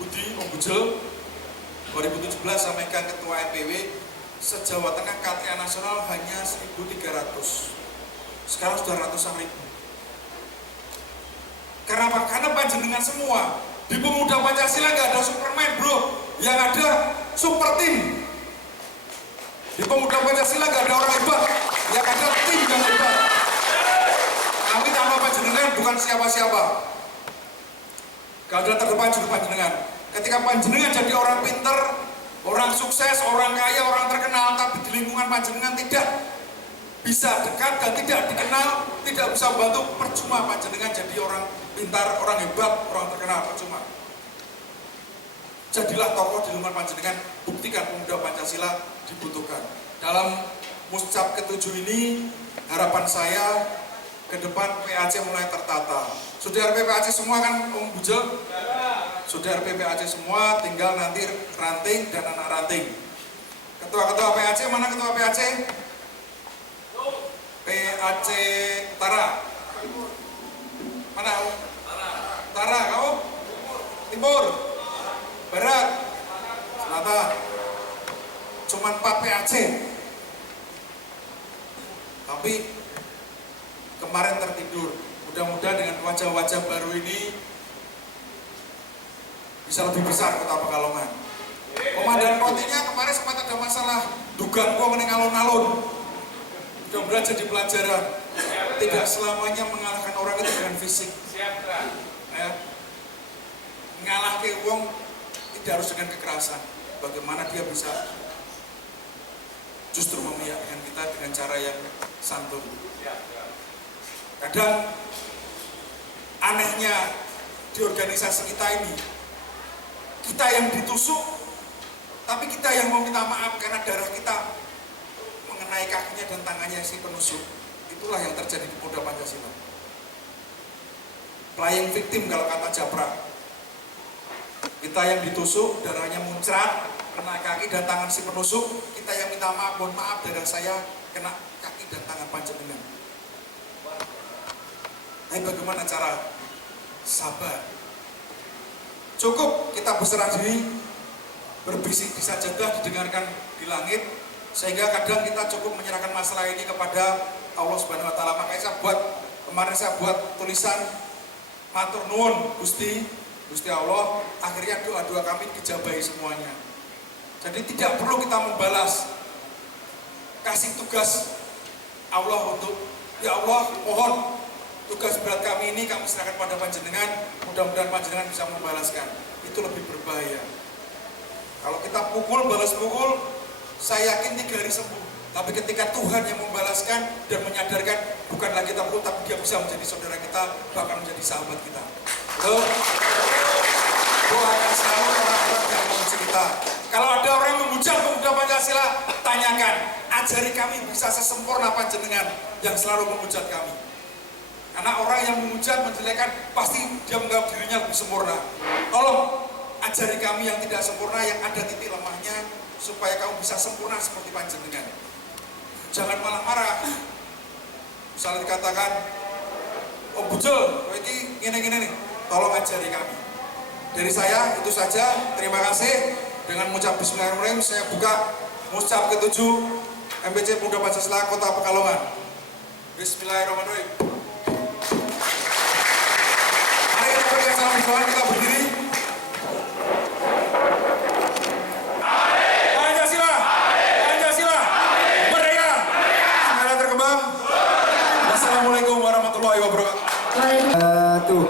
Budi, Om Bujel 2017 sampaikan ketua MPW se-Jawa Tengah KTA nasional hanya 1.300. Sekarang sudah ratusan ribu. Karena apa? Karena panjenengan semua di pemuda Pancasila nggak ada Superman bro, yang ada super tim. Di pemuda Pancasila nggak ada orang hebat, yang ada tim yang hebat. Kami tanpa panjenengan bukan siapa-siapa. Garda terdepan juga panjenengan. Ketika panjenengan jadi orang pinter, orang sukses, orang kaya, orang terkenal, tapi di lingkungan panjenengan tidak bisa dekat dan tidak dikenal, tidak bisa membantu, percuma panjenengan jadi orang pintar, orang hebat, orang terkenal, percuma. Jadilah tokoh di lingkungan panjenengan, buktikan pemuda Pancasila dibutuhkan. Dalam muscap ke-7 ini, harapan saya ke depan PAC mulai tertata. Sudah PPAC semua kan Om Bujel? Sudah PPAC semua, tinggal nanti ranting dan anak ranting. Ketua-ketua PAC, mana ketua PAC? PAC Utara. Mana? Utara, kamu? Timur, Barat, Selatan. Cuman 4 PAC. Tapi kemarin tertidur. Mudah-mudahan dengan wajah-wajah baru ini bisa lebih besar Kota Pekalongan. Komandan Kotinya kemarin sempat ada masalah dugaan gua mening alun-alun. Mudah-mudahan jadi pelajaran. Tidak selamanya mengalahkan orang itu dengan fisik. Ya. Ngalah ke wong tidak harus dengan kekerasan. Bagaimana dia bisa justru memihakkan kita dengan cara yang santun. Kadang anehnya di organisasi kita ini, kita yang ditusuk, tapi kita yang mau minta maaf karena darah kita mengenai kakinya dan tangannya si penusuk. Itulah yang terjadi di pemuda Pancasila. Playing victim kalau kata Japra. Kita yang ditusuk, darahnya muncrat, kena kaki dan tangan si penusuk, kita yang minta maaf, mohon maaf darah saya kena kaki dan tangan panjenengan. Tapi bagaimana cara sabar? Cukup kita berserah diri, berbisik di sajadah, didengarkan di langit, sehingga kadang kita cukup menyerahkan masalah ini kepada Allah Subhanahu Wa Taala. Makanya kemarin saya buat tulisan matur nuwun Gusti Allah, akhirnya doa-doa kami dijabahi semuanya. Jadi tidak perlu kita membalas, kasih tugas Allah untuk, ya Allah mohon tugas berat kami ini kami serahkan pada panjenengan, mudah-mudahan panjenengan bisa membalaskan. Itu lebih berbahaya. Kalau kita pukul, balas pukul, saya yakin 3 hari sembuh. Tapi ketika Tuhan yang membalaskan dan menyadarkan, bukan lagi kita pukul, tapi dia bisa menjadi saudara kita, bahkan menjadi sahabat kita. Betul? Doakan selalu orang-orang yang memuji kita. Kalau ada orang yang memuja pemuda Pancasila, tanyakan, ajari kami bisa sesempurna panjenengan yang selalu memujat kami. Karena orang yang memuja, menjelekan, pasti dia menganggap dirinya lebih sempurna. Tolong ajari kami yang tidak sempurna, yang ada titik lemahnya, supaya kamu bisa sempurna seperti panjenengan. Jangan malah marah. Misalnya dikatakan, oh Bujel, ini gini-gini nih, tolong ajari kami. Dari saya itu saja, terima kasih. Dengan mengucap bismillahirrahmanirrahim, saya buka muscap ke-7 MPC Pemuda Pancasila Kota Pekalongan. Bismillahirrahmanirrahim. Mari kita berikan salam perjuangan, kita berdiri. Pancasila, Pancasila, merdeka, negara terkembang. Wassalamualaikum warahmatullahi wabarakatuh.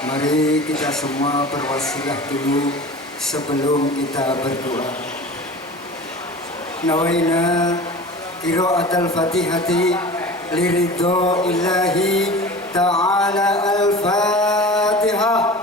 Mari Mari kita semua berwasilah dulu sebelum kita berdoa. Nawaina qiraatul Fatihati liridho illahi ta'ala al-Fatihah.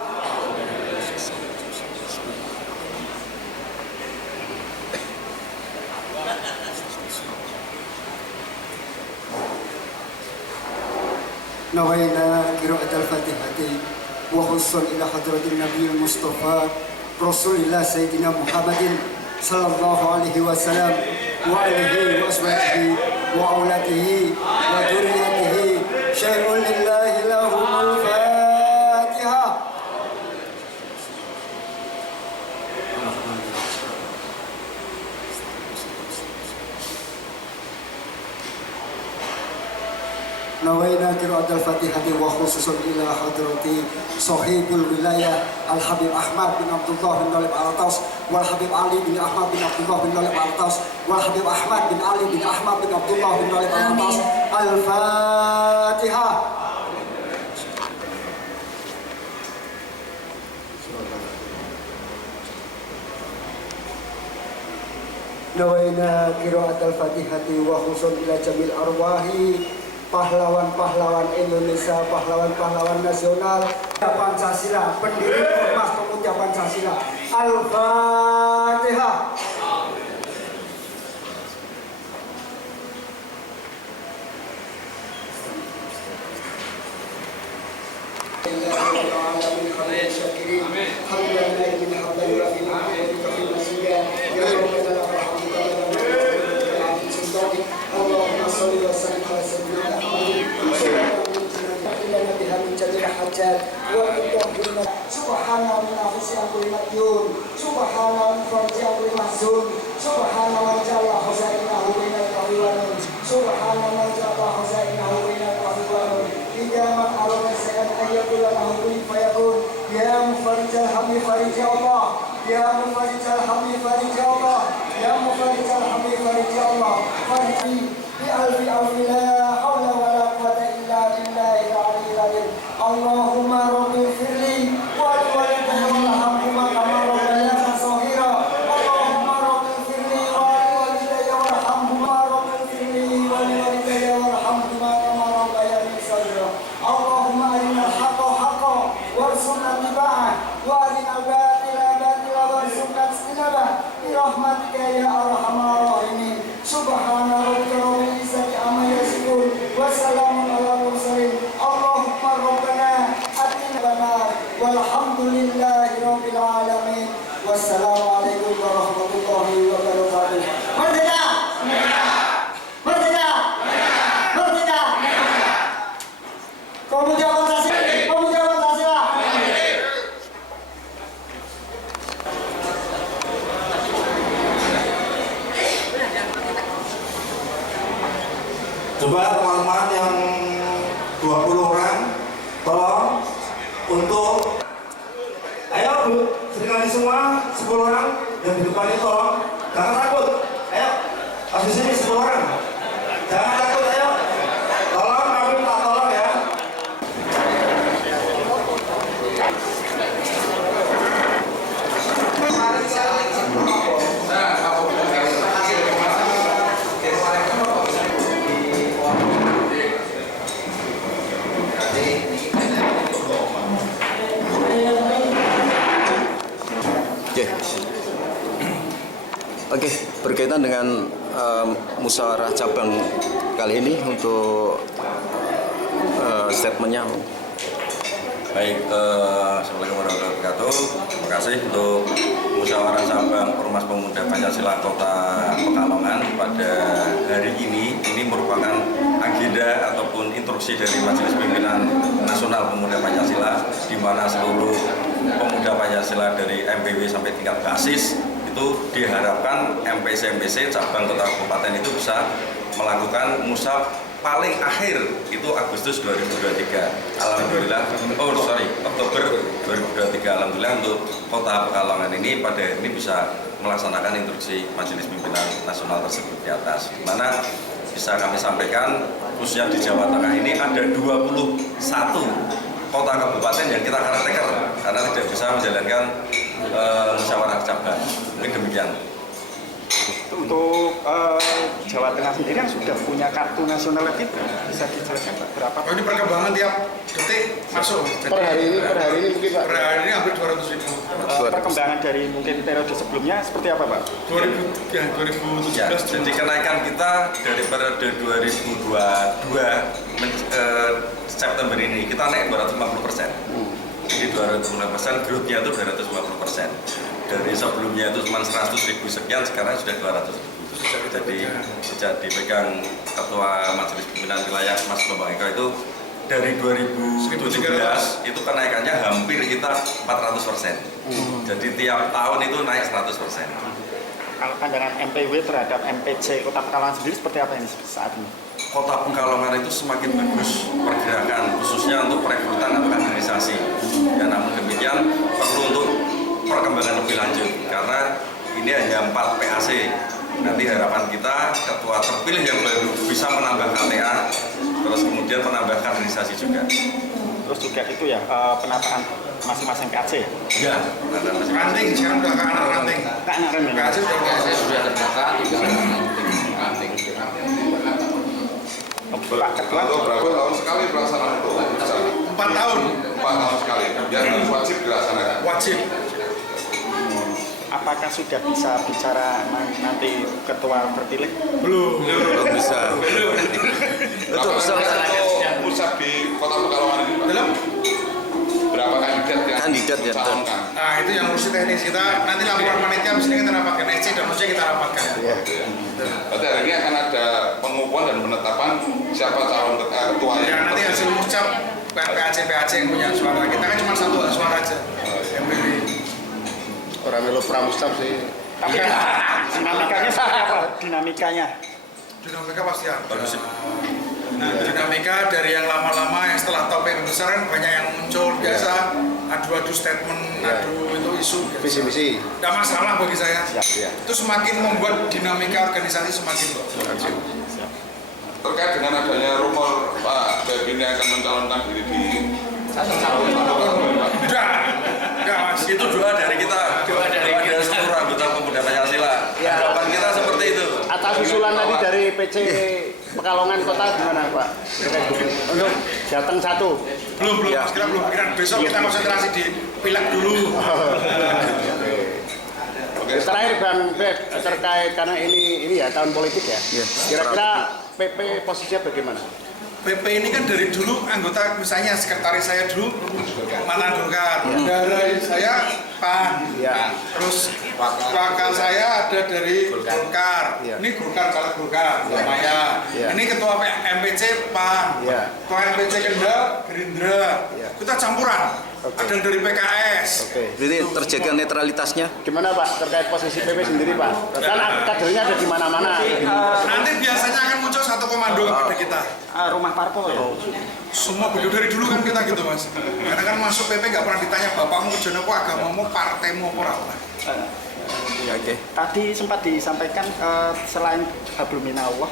Nawaina qiraatul Fatihati wa khussan ila hadratin Nabi Mustafa Rasulillah Sayyidina Muhammadin sallallahu alaihi wasallam wa alihi wa ashabihi wa auladihi wa dzurriyyatihi syai'un lillahi lahumul Fatihah. Nawaina qiraatul Fatihati wa khususun ila hadrati sahibul wilayah Al-Habib Ahmad bin Abdullah bin Talib Al-Atas wal Habib Ali bin Ahmad bin Abdullah bin Talib Al-Atas wal Habib Ahmad bin Ali bin Ahmad bin Abdullah bin Talib Al-Atas. Al-Fatihah. Nawaina qiraatul Fatihati wa khususun ila jamil arwahi pahlawan-pahlawan Indonesia, pahlawan-pahlawan nasional Pancasila, pendiri Ormas Pemuda Pancasila. Al-Fatihah. Allahumma sholli wa sallim ala sayyidina Muhammad. Subhana min nafsi amri madyun, subhana min farji amri mahzun, subhana man jalla khazainahu bainal qawiwan, subhana man jalla khazainahu bainal qawiwan. Idza man arada sayan ayatul lahu kun fayakun. Ya mufarijal hammi farij Allah, ya mufarijal hammi farij Allah, ya mufarijal hammi farij Allah. Farji bi alfi alfi la hawla wa la quwwata illa billahi al-aliyyil azim. Allahumma rabbi firli wa liwalidayya warhamhuma kama rabbayani shaghira. Allahumma rabbi firli wa liwalidayya warhamhuma rabbi firli wa liwalidayya warhamhuma kama rabbayani shaghira. Allahumma arina al-haqqa haqqan warzuqna ittiba'ah wa arina al-batila batila warzuqna ijtinabah bi rahmatika ya arhamar rahimin. Subhana rabbika rabbil izzati amma yasifun wa salamun alal mursalin. Allahumma rabbana atina lana walhamdulillahi rabbil alamin. Wassalamualaikum warahmatullahi wabarakatuh. Merdeka! Merdeka! Merdeka! Pemuda Pancasila! Pemuda Pancasila! Coba teman-teman yang 20 orang tolong untuk ayo Bu, sekali semua 10 orang yang di depan itu tolong jangan takut, ayo habis ini 10 orang jangan takut, ayo tolong, kami minta tolong ya. Oke, berkaitan dengan musyawarah cabang kali ini untuk statementnya. Baik, Assalamualaikum warahmatullahi wabarakatuh. Terima kasih untuk musyawarah cabang Ormas Pemuda Pancasila Kota Pekalongan pada hari ini. Ini merupakan agenda ataupun instruksi dari Majelis Pimpinan Nasional Pemuda Pancasila, di mana seluruh pemuda Pancasila dari MPW sampai tingkat basis itu diharapkan MPC cabang kota kabupaten itu bisa melakukan musyawarah paling akhir itu Agustus 2023. Alhamdulillah, Oktober 2023. Alhamdulillah untuk Kota Pekalongan ini pada hari ini bisa melaksanakan instruksi Majelis Pimpinan Nasional tersebut di atas. Di mana bisa kami sampaikan khususnya di Jawa Tengah ini ada 21 kota kabupaten yang kita caretaker karena tidak bisa menjalankan musyawarah cabang. Mungkin demikian. Untuk Jawa Tengah sendiri yang sudah punya kartu nasional lagi, bisa dijelaskan Pak berapa? Oh, ini perkembangan tiap detik masuk. Per hari ini mungkin Pak? Per hari ini hampir 200.000. Perkembangan dari mungkin periode sebelumnya seperti apa Pak? 2017. Ya, jadi kenaikan kita dari periode 2022 September ini kita naik 250%. Jadi 250%, growth-nya itu 250%. Dari sebelumnya itu cuma 100.000 sekian, sekarang sudah 200.000. Jadi sejak dipegang Ketua Majelis Pimpinan Wilayah Mas Bambang Eka itu dari 2017 itu kenaikannya hampir kita 400%. Jadi tiap tahun itu naik 100%. Kalau pandangan MPW terhadap MPC Kota Pekalongan sendiri seperti apa ini saat ini? Kota Pekalongan itu semakin bagus pergerakan, khususnya untuk perekrutan atau kaderisasi. Ya, namun demikian perlu untuk perkembangan lebih lanjut karena ini hanya 4 PAC. Nanti harapan kita ketua terpilih yang baru bisa menambah KTA, terus kemudian menambah kaderisasi juga. Terus juga itu ya penataan masing-masing PAC ya? Ya, ranting sekarang udah ke anak ranting. PAC sudah terdata, tinggal ranting. Lalu berapa tahun sekali pelaksanaan itu? 4 tahun. 4 tahun sekali. Ya, wajib dilaksanakan. Wajib. Apakah sudah bisa bicara nanti ketua terpilih? Belum bisa. Itu pusat di Kota Pekalongan ini Pak? Belum. Berapa kandidat yang dicalonkan? Nah, itu yang urusan teknis kita. Nanti laporan panitia mesti kita rapatkan, SC dan OC kita rapatkan. Berarti hari ini akan ada pengukuhan dan penetapan siapa calon ketua ya, nanti hasil ucap PAC yang punya suara. Kita kan cuma satu suara aja. MPW. Orang melu pramustab sih. Dinamikanya seperti apa? Dinamika Pasti ada. Nah, dinamika dari yang lama-lama yang setelah topik besar kan banyak yang muncul biasa adu-adu statement, adu itu isu. Visi-visi. Tidak masalah bagi saya. Itu semakin membuat dinamika organisasi semakin bagus. Terkait dengan adanya rumor Pak Begini akan mencalonkan diri di Enggak Mas, itu doa dari kita, doa dari seluruh anggota pemuda Pancasila. Harapan kita seperti itu. Atas usulan tadi dari PC Pekalongan Kota gimana Pak? Untuk Jateng 1? Belum Mas, kita belum pikiran. Besok kita konsentrasi di pileg dulu. Terakhir Bang Beb, terkait karena ini ya tahun politik ya. Kira-kira PP posisinya bagaimana? PP ini kan dari dulu anggota, misalnya sekretaris saya dulu mantan Golkar, dari saya PAN, terus bakal saya ada dari Golkar, ini Golkar, caleg Golkar, Maya, ini ketua MPC PAN, ketua MPC Kendal Gerindra, kita campuran, ada yang dari PKS. Jadi terjaga netralitasnya. Gimana Pak terkait posisi PP sendiri Pak? Kan kadernya ada di mana-mana. Nanti biasanya akan muncul satu komando kepada kita. Rumah parpol ya? Semua beliau dari dulu kan kita gitu Mas. Karena kan masuk PP nggak pernah ditanya bapakmu kerjanya apa, agamamu, partaimu apa. Tadi sempat disampaikan selain hablum minallah,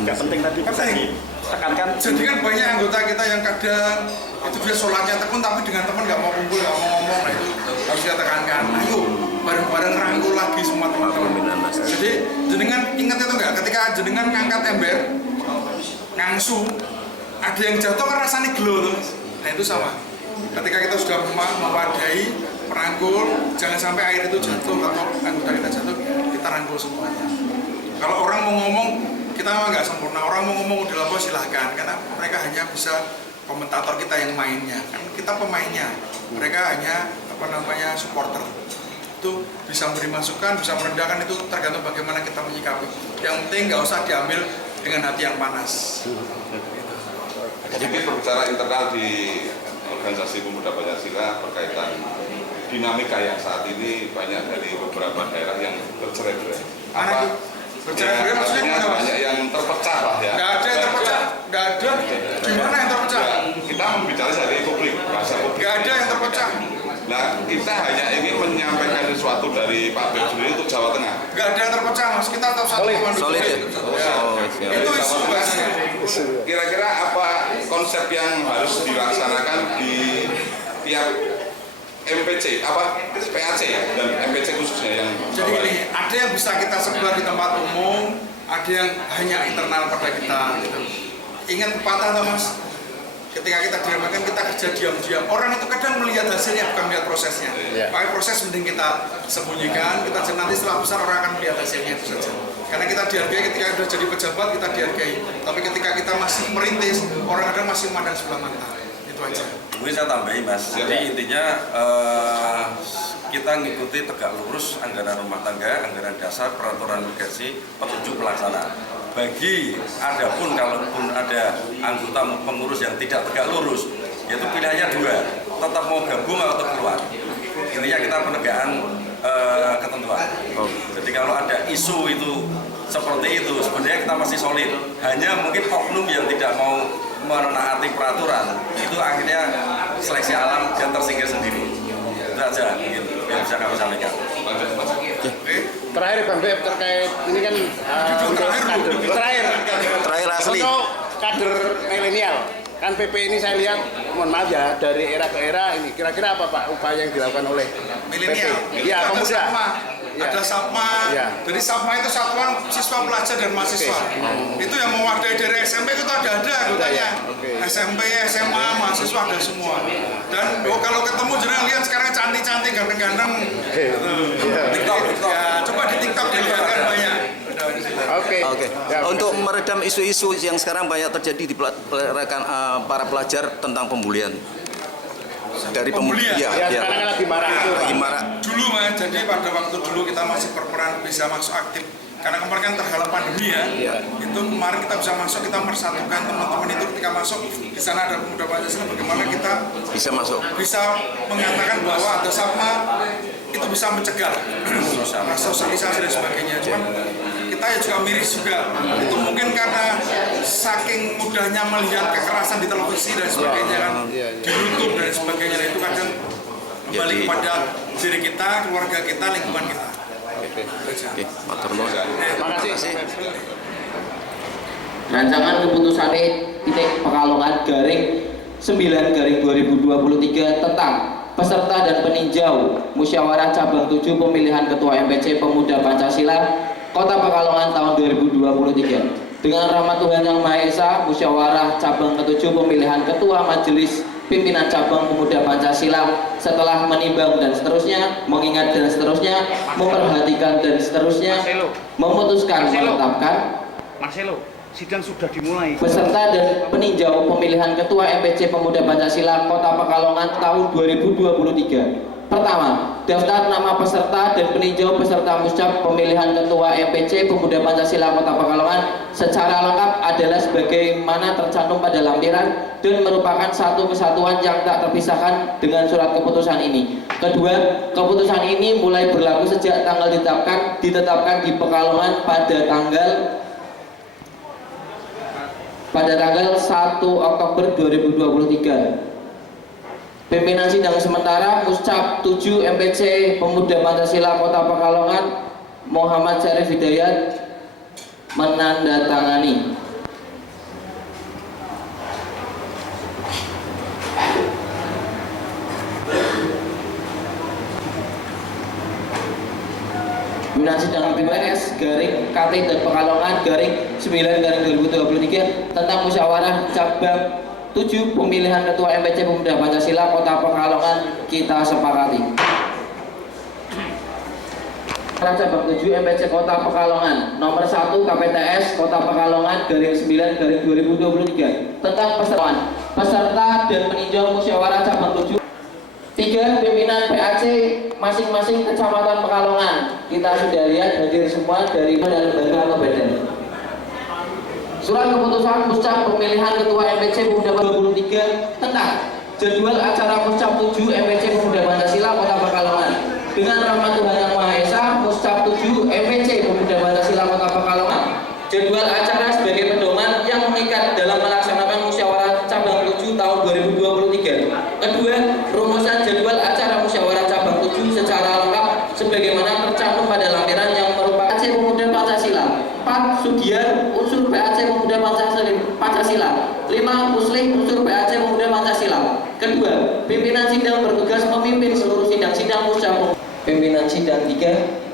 juga penting tadi bisa ditekankan. Jadi kan banyak anggota kita yang kadang itu dia sholatnya tekun tapi dengan teman nggak mau kumpul, nggak mau ngomong, nah itu harus kita tekankan. Ayo bareng-bareng rangkul lagi semua teman-teman. Jadi jenengan ingat itu nggak? Ketika jenengan ngangkat ember, ngangsu, ada yang jatuh kan rasanya gelo, nah itu sama. Ketika kita sudah mewadai, merangkul, jangan sampai air itu jatuh atau anggota kita jatuh, kita rangkul semuanya. Kalau orang mau ngomong, kita memang nggak sempurna. Orang mau ngomong udah apa silahkan, karena mereka hanya bisa komentator kita yang mainnya, kan kita pemainnya. Mereka hanya supporter. Itu bisa memberi masukan, bisa merendahkan, itu tergantung bagaimana kita menyikapi. Yang penting nggak usah diambil dengan hati yang panas. Jadi berbicara internal di organisasi pemuda Pancasila berkaitan dinamika yang saat ini banyak dari beberapa daerah yang bercerai-berai. Bercerai-berai maksudnya gimana Mas? Banyak yang terpecah lah ya. Nggak ada yang terpecah. Nggak ada. Gimana yang terpecah? Kita membicara dari publik, bahasa publik. Nggak ada yang terpecah. Nah, kita hanya ingin menyampaikan sesuatu dari Pak Beb sendiri untuk Jawa Tengah. Nggak ada yang terpecah Mas. Kita tetap satu komando. Solid ya? Itu isu bahasanya. Kira-kira apa konsep yang harus dilaksanakan di tiap MPC, PAC ya, dan MPC khususnya yang jadi ini ada yang bisa kita sebar di tempat umum, ada yang hanya internal pada kita gitu. Ingat pepatah toh Mas, ketika kita diamakan kita kerja diam-diam, orang itu kadang melihat hasilnya bukan melihat prosesnya. Pakai proses mending kita sembunyikan, kita nanti setelah besar orang akan melihat hasilnya itu saja. Karena kita dihargai ketika sudah jadi pejabat, kita dihargai, tapi ketika kita masih merintis, orang kadang masih memandang sebelah mata. Itu aja. Mungkin saya tambahin Mas, jadi intinya kita ngikuti tegak lurus anggaran rumah tangga, anggaran dasar, peraturan migrasi, petunjuk pelaksana. Bagi adapun kalaupun ada anggota pengurus yang tidak tegak lurus, yaitu pilihannya dua, tetap mau gabung atau keluar. Intinya kita penegakan ketentuan. Jadi kalau ada isu itu seperti itu, sebenarnya kita masih solid. Hanya mungkin oknum yang tidak mau menaati peraturan, itu akhirnya seleksi alam dan tersingkir sendiri. Itu aja yang bisa kami sampaikan. Terakhir Bang Beb, terkait ini kan terakhir asli untuk kader milenial. Kan PP ini saya lihat, mohon maaf ya, dari era ke era ini kira-kira apa Pak upaya yang dilakukan oleh milenial? Ya, pemuda. Ada SAPMA, jadi SAPMA itu satuan siswa pelajar dan mahasiswa. Itu yang mewakili dari SMP itu ada anggotanya. SMP, SMA, mahasiswa ada semua. Dan kalau ketemu jangan lihat sekarang cantik-cantik, ganteng-ganteng. TikTok, ya coba di TikTok dilihatkan banyak. Oke. Untuk meredam isu-isu yang sekarang banyak terjadi di rekan para pelajar tentang pembulian. Dari pembulian. Sekarang lagi marah itu. Lagi marah. Dulu Mas, jadi pada waktu dulu kita masih berperan bisa masuk aktif. Karena kemarin kan terhalang pandemi ya. Itu kemarin kita bisa masuk, kita mersatukan teman-teman itu ketika masuk di sana ada pemuda Pancasila, bagaimana kita bisa masuk, bisa mengatakan bahwa ada SAPMA itu bisa mencegah sosialisasi dan sebagainya. Cuman kita ya juga miris juga. Itu mungkin karena saking mudahnya melihat kekerasan di televisi dan sebagainya kan, di YouTube dan sebagainya, itu kadang kembali kepada diri kita, keluarga kita, lingkungan kita. Oke, matur nuwun. Terima kasih. Rancangan keputusan titik Pekalongan garing 9/2023 tentang peserta dan peninjau musyawarah cabang 7 pemilihan ketua MPC Pemuda Pancasila Kota Pekalongan tahun 2023. Dengan rahmat Tuhan Yang Maha Esa, musyawarah cabang ke-7 pemilihan ketua majelis pimpinan cabang Pemuda Pancasila setelah menimbang dan seterusnya, mengingat dan seterusnya, memperhatikan dan seterusnya, memutuskan menetapkan Marcelo, sidang sudah dimulai. Peserta dan peninjau pemilihan ketua MPC Pemuda Pancasila Kota Pekalongan tahun 2023. Pertama, daftar nama peserta dan peninjau peserta muscap pemilihan ketua MPC Pemuda Pancasila Kota Pekalongan secara lengkap adalah sebagaimana tercantum pada lampiran dan merupakan satu kesatuan yang tak terpisahkan dengan surat keputusan ini. Kedua, keputusan ini mulai berlaku sejak tanggal ditetapkan di Pekalongan pada tanggal 1 Oktober 2023. Pimpinan sidang sementara Muscap 7 MPC Pemuda Pancasila Kota Pekalongan Muhammad Syarif Hidayat menandatangani. Pimpinan sidang PPNS garing KT dan Pekalongan garing 9/2023 tentang musyawarah cabang 7 pemilihan ketua MPC Pemuda Pancasila Kota Pekalongan kita sepakati. Cabang 7 MPC Kota Pekalongan nomor 1 KPTS Kota Pekalongan garing 9/2023 tentang peserta dan peninjau musyawarah cabang 7. 3 pimpinan PAC masing-masing kecamatan Pekalongan. Kita sudah lihat hadir semua dari lembaga atau badan. Surat keputusan Muscap pemilihan ketua MPC Pemuda 2023 tentang jadwal acara Muscap 7 MPC Pemuda Pancasila Kota Pekalongan. Dengan rahmat Tuhan Yang Maha Esa, Muscap 7 MPC Pemuda Pancasila Kota Pekalongan. Jadwal acara sebagai pedoman yang mengikat dalam melaksanakan musyawarah cabang 7 tahun 2023. Kedua, rumusan jadwal acara musyawarah cabang 7 secara lengkap sebagaimana tercantum pada lampiran yang merupakan PAC Pemuda Pancasila. 4. Sugihan unsur PAC Pemuda Pemuda Pancasila. 5. Muslim unsur PAC Pemuda Pancasila. Kedua, pimpinan sidang bertugas memimpin seluruh sidang-sidang musyawarah. Pimpinan sidang 3.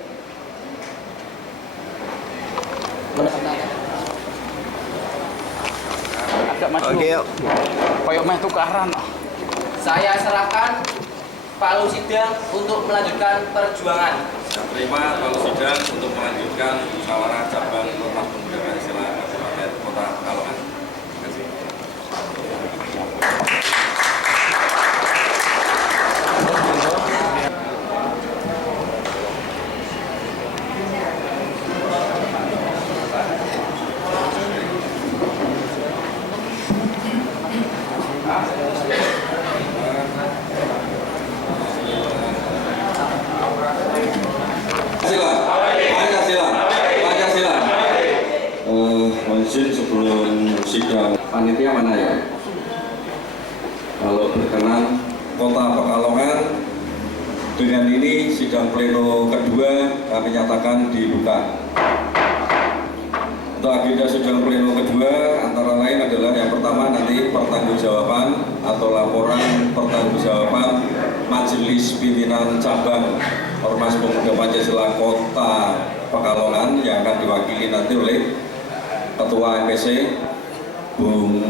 Agak maju. Oke, yuk. Koyok meh tukaran. Saya serahkan Pak Lusidang untuk melanjutkan perjuangan. Saya terima Pak Lusidang untuk melanjutkan musyawarah cabang Ormas Pemuda Pancasila Kabupaten Kota Pekalongan. Terima kasih. Izin sebelum sidang panitia mana ya? Kalau berkenan Kota Pekalongan, dengan ini sidang pleno kedua kami nyatakan dibuka. Untuk agenda sidang pleno kedua antara lain adalah yang pertama nanti pertanggungjawaban atau laporan pertanggungjawaban Majelis Pimpinan Cabang Ormas Pemuda Pancasila Kota Pekalongan yang akan diwakili nanti oleh Ketua MPC Bung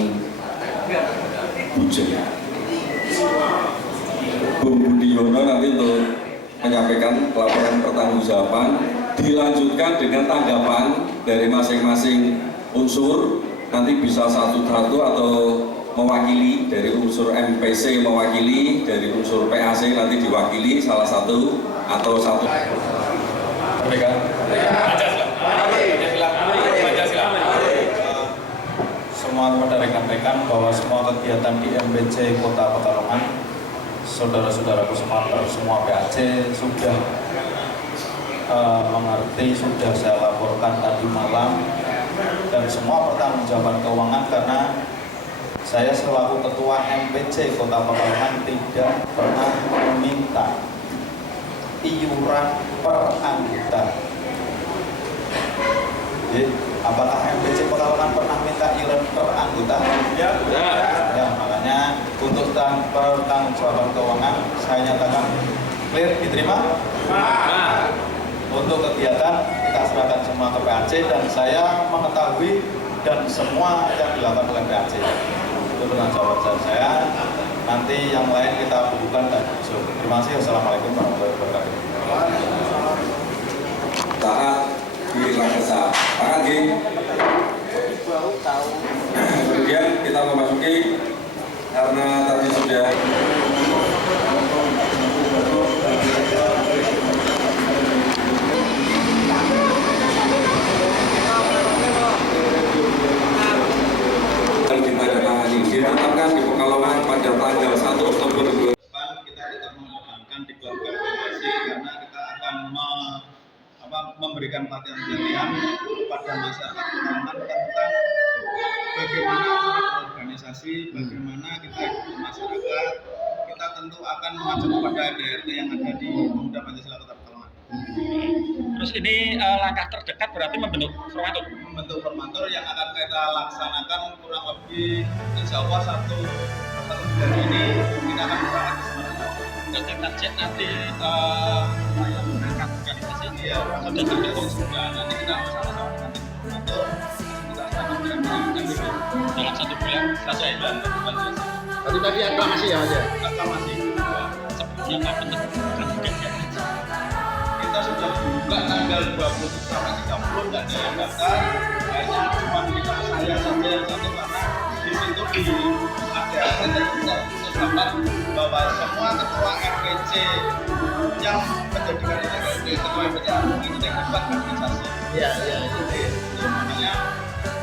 Budi Yono nanti untuk menyampaikan laporan pertanggungjawaban, dilanjutkan dengan tanggapan dari masing-masing unsur, nanti bisa satu-satu atau mewakili dari unsur MPC mewakili, dari unsur PAC nanti diwakili salah satu atau satu. Semua kepada rekan-rekan bahwa semua kegiatan di MPC Kota Pekalongan, saudara-saudaraku semua PAC sudah mengerti, sudah saya laporkan tadi malam, dan semua pertanggungjawaban keuangan karena saya selaku Ketua MPC Kota Pekalongan tidak pernah meminta iuran per anggota. Apakah MPC Pekalongan pernah minta iuran per anggota? Ya. Ya, makanya untuk pertanggungjawaban keuangan saya nyatakan clear, diterima. Untuk kegiatan kita serahkan semua ke PAC dan saya mengetahui dan semua yang dilakukan oleh PAC. Itu penanggung saya. Nanti yang lain kita bukukan dan usul. Terima kasih. Wassalamualaikum warahmatullahi wabarakatuh. Taat di Lakesa. Taat di. Kemudian kita memasuki karena tadi sudah ditetapkan di Pekalongan pada tanggal 1 Oktober 2020. Kita tetap mengembangkan di keluarga PAC karena kita akan memberikan pelatihan kepada masyarakat Pekalongan tentang bagaimana organisasi, bagaimana kita hidup masyarakat. Kita tentu akan mengacu kepada DRT yang ada di Pemuda Pancasila Kota Pekalongan. Terus ini langkah terdekat berarti membentuk formatur. Membentuk formatur yang akan kita laksanakan kurang lebih insya Allah satu bulan ini kita akan berangkat ke Semarang. Dan target nanti mengangkat organisasi. Iya, sudah nanti kita bersama-sama dengan formatur kita akan berangkat dalam 1 bulan selesai. Tadi aklamasi ya Mas ya? Aklamasi. Sebelumnya kapan kita sudah buka tanggal 20 sampai 30 dan ada yang daftar. Kayaknya cuma kita saya saja yang satu karena di situ ada terdapat bahwa semua ketua MPC yang menjadikan ketua MPC itu dapat organisasi. Iya. Makanya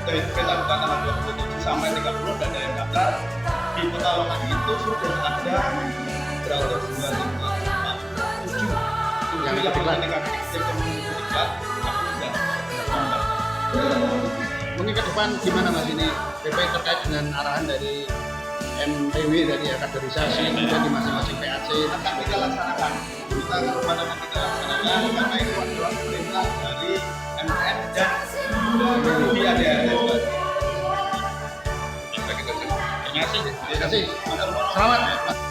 kita buka tanggal 27 sampai 30 dan ada yang daftar. Di Pekalongan itu sudah ada berapa 7 yang mungkin ke depan gimana Mas ini PP terkait dengan arahan dari MPW dari kaderisasi kemudian di masing-masing PAC akan kita laksanakan kita karena itu adalah perintah dari MPN dan di ADR. Terima kasih. Selamat.